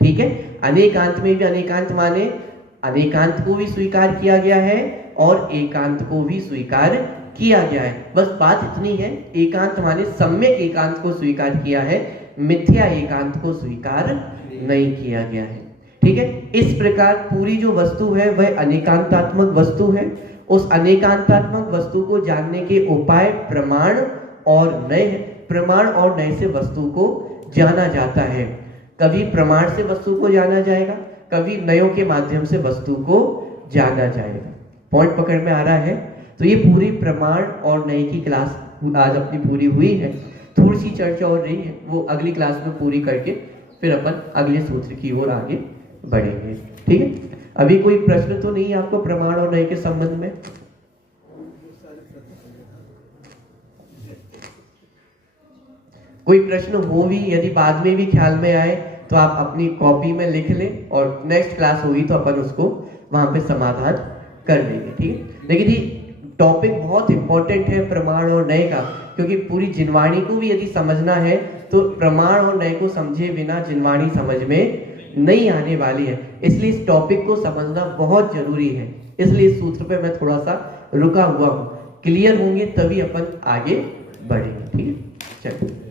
ठीक है? अनेकांत में भी अनेकांत माने अनेकांत को भी स्वीकार किया गया है और एकांत को भी स्वीकार किया गया है। बस बात इतनी है, एकांत माने सम्यक एकांत को स्वीकार किया है, मिथ्या एकांत को स्वीकार नहीं किया गया है। ठीक है? इस प्रकार पूरी जो वस्तु है वह अनेकांतात्मक वस्तु है। उस अनेकांतात्मक वस्तु को जानने के उपाय प्रमाण और नय। प्रमाण और नय से वस्तु को जाना जाता है। कभी प्रमाण से वस्तु को जाना जाएगा, कभी नयों के माध्यम से वस्तु को जाना जाएगा। पॉइंट पकड़ में आ रहा है? तो ये पूरी प्रमाण और नय की क्लास आज अपनी पूरी हुई है। थोड़ी सी चर्चा और रही है, वो अगली क्लास में पूरी करके फिर अपन अगले सूत्र की ओर आगे बढ़ेंगे। ठीक है? अभी कोई प्रश्न तो नहीं है आपको प्रमाण और नय के संबंध में? कोई प्रश्न हो भी, यदि बाद में भी ख्याल में आए तो आप अपनी कॉपी में लिख लें और नेक्स्ट क्लास होगी तो अपन उसको वहां पे समाधान कर लेंगे। ठीक है? लेकिन ये टॉपिक बहुत इंपॉर्टेंट है प्रमाण और नय का, क्योंकि पूरी जिनवाणी को भी यदि समझना है तो प्रमाण और नय को समझे बिना जिनवाणी समझ में नहीं आने वाली है। इसलिए इस टॉपिक को समझना बहुत जरूरी है। इसलिए इस सूत्र पे मैं थोड़ा सा रुका हुआ हूँ। क्लियर होंगे तभी अपन आगे बढ़ेंगे। ठीक है? चलिए।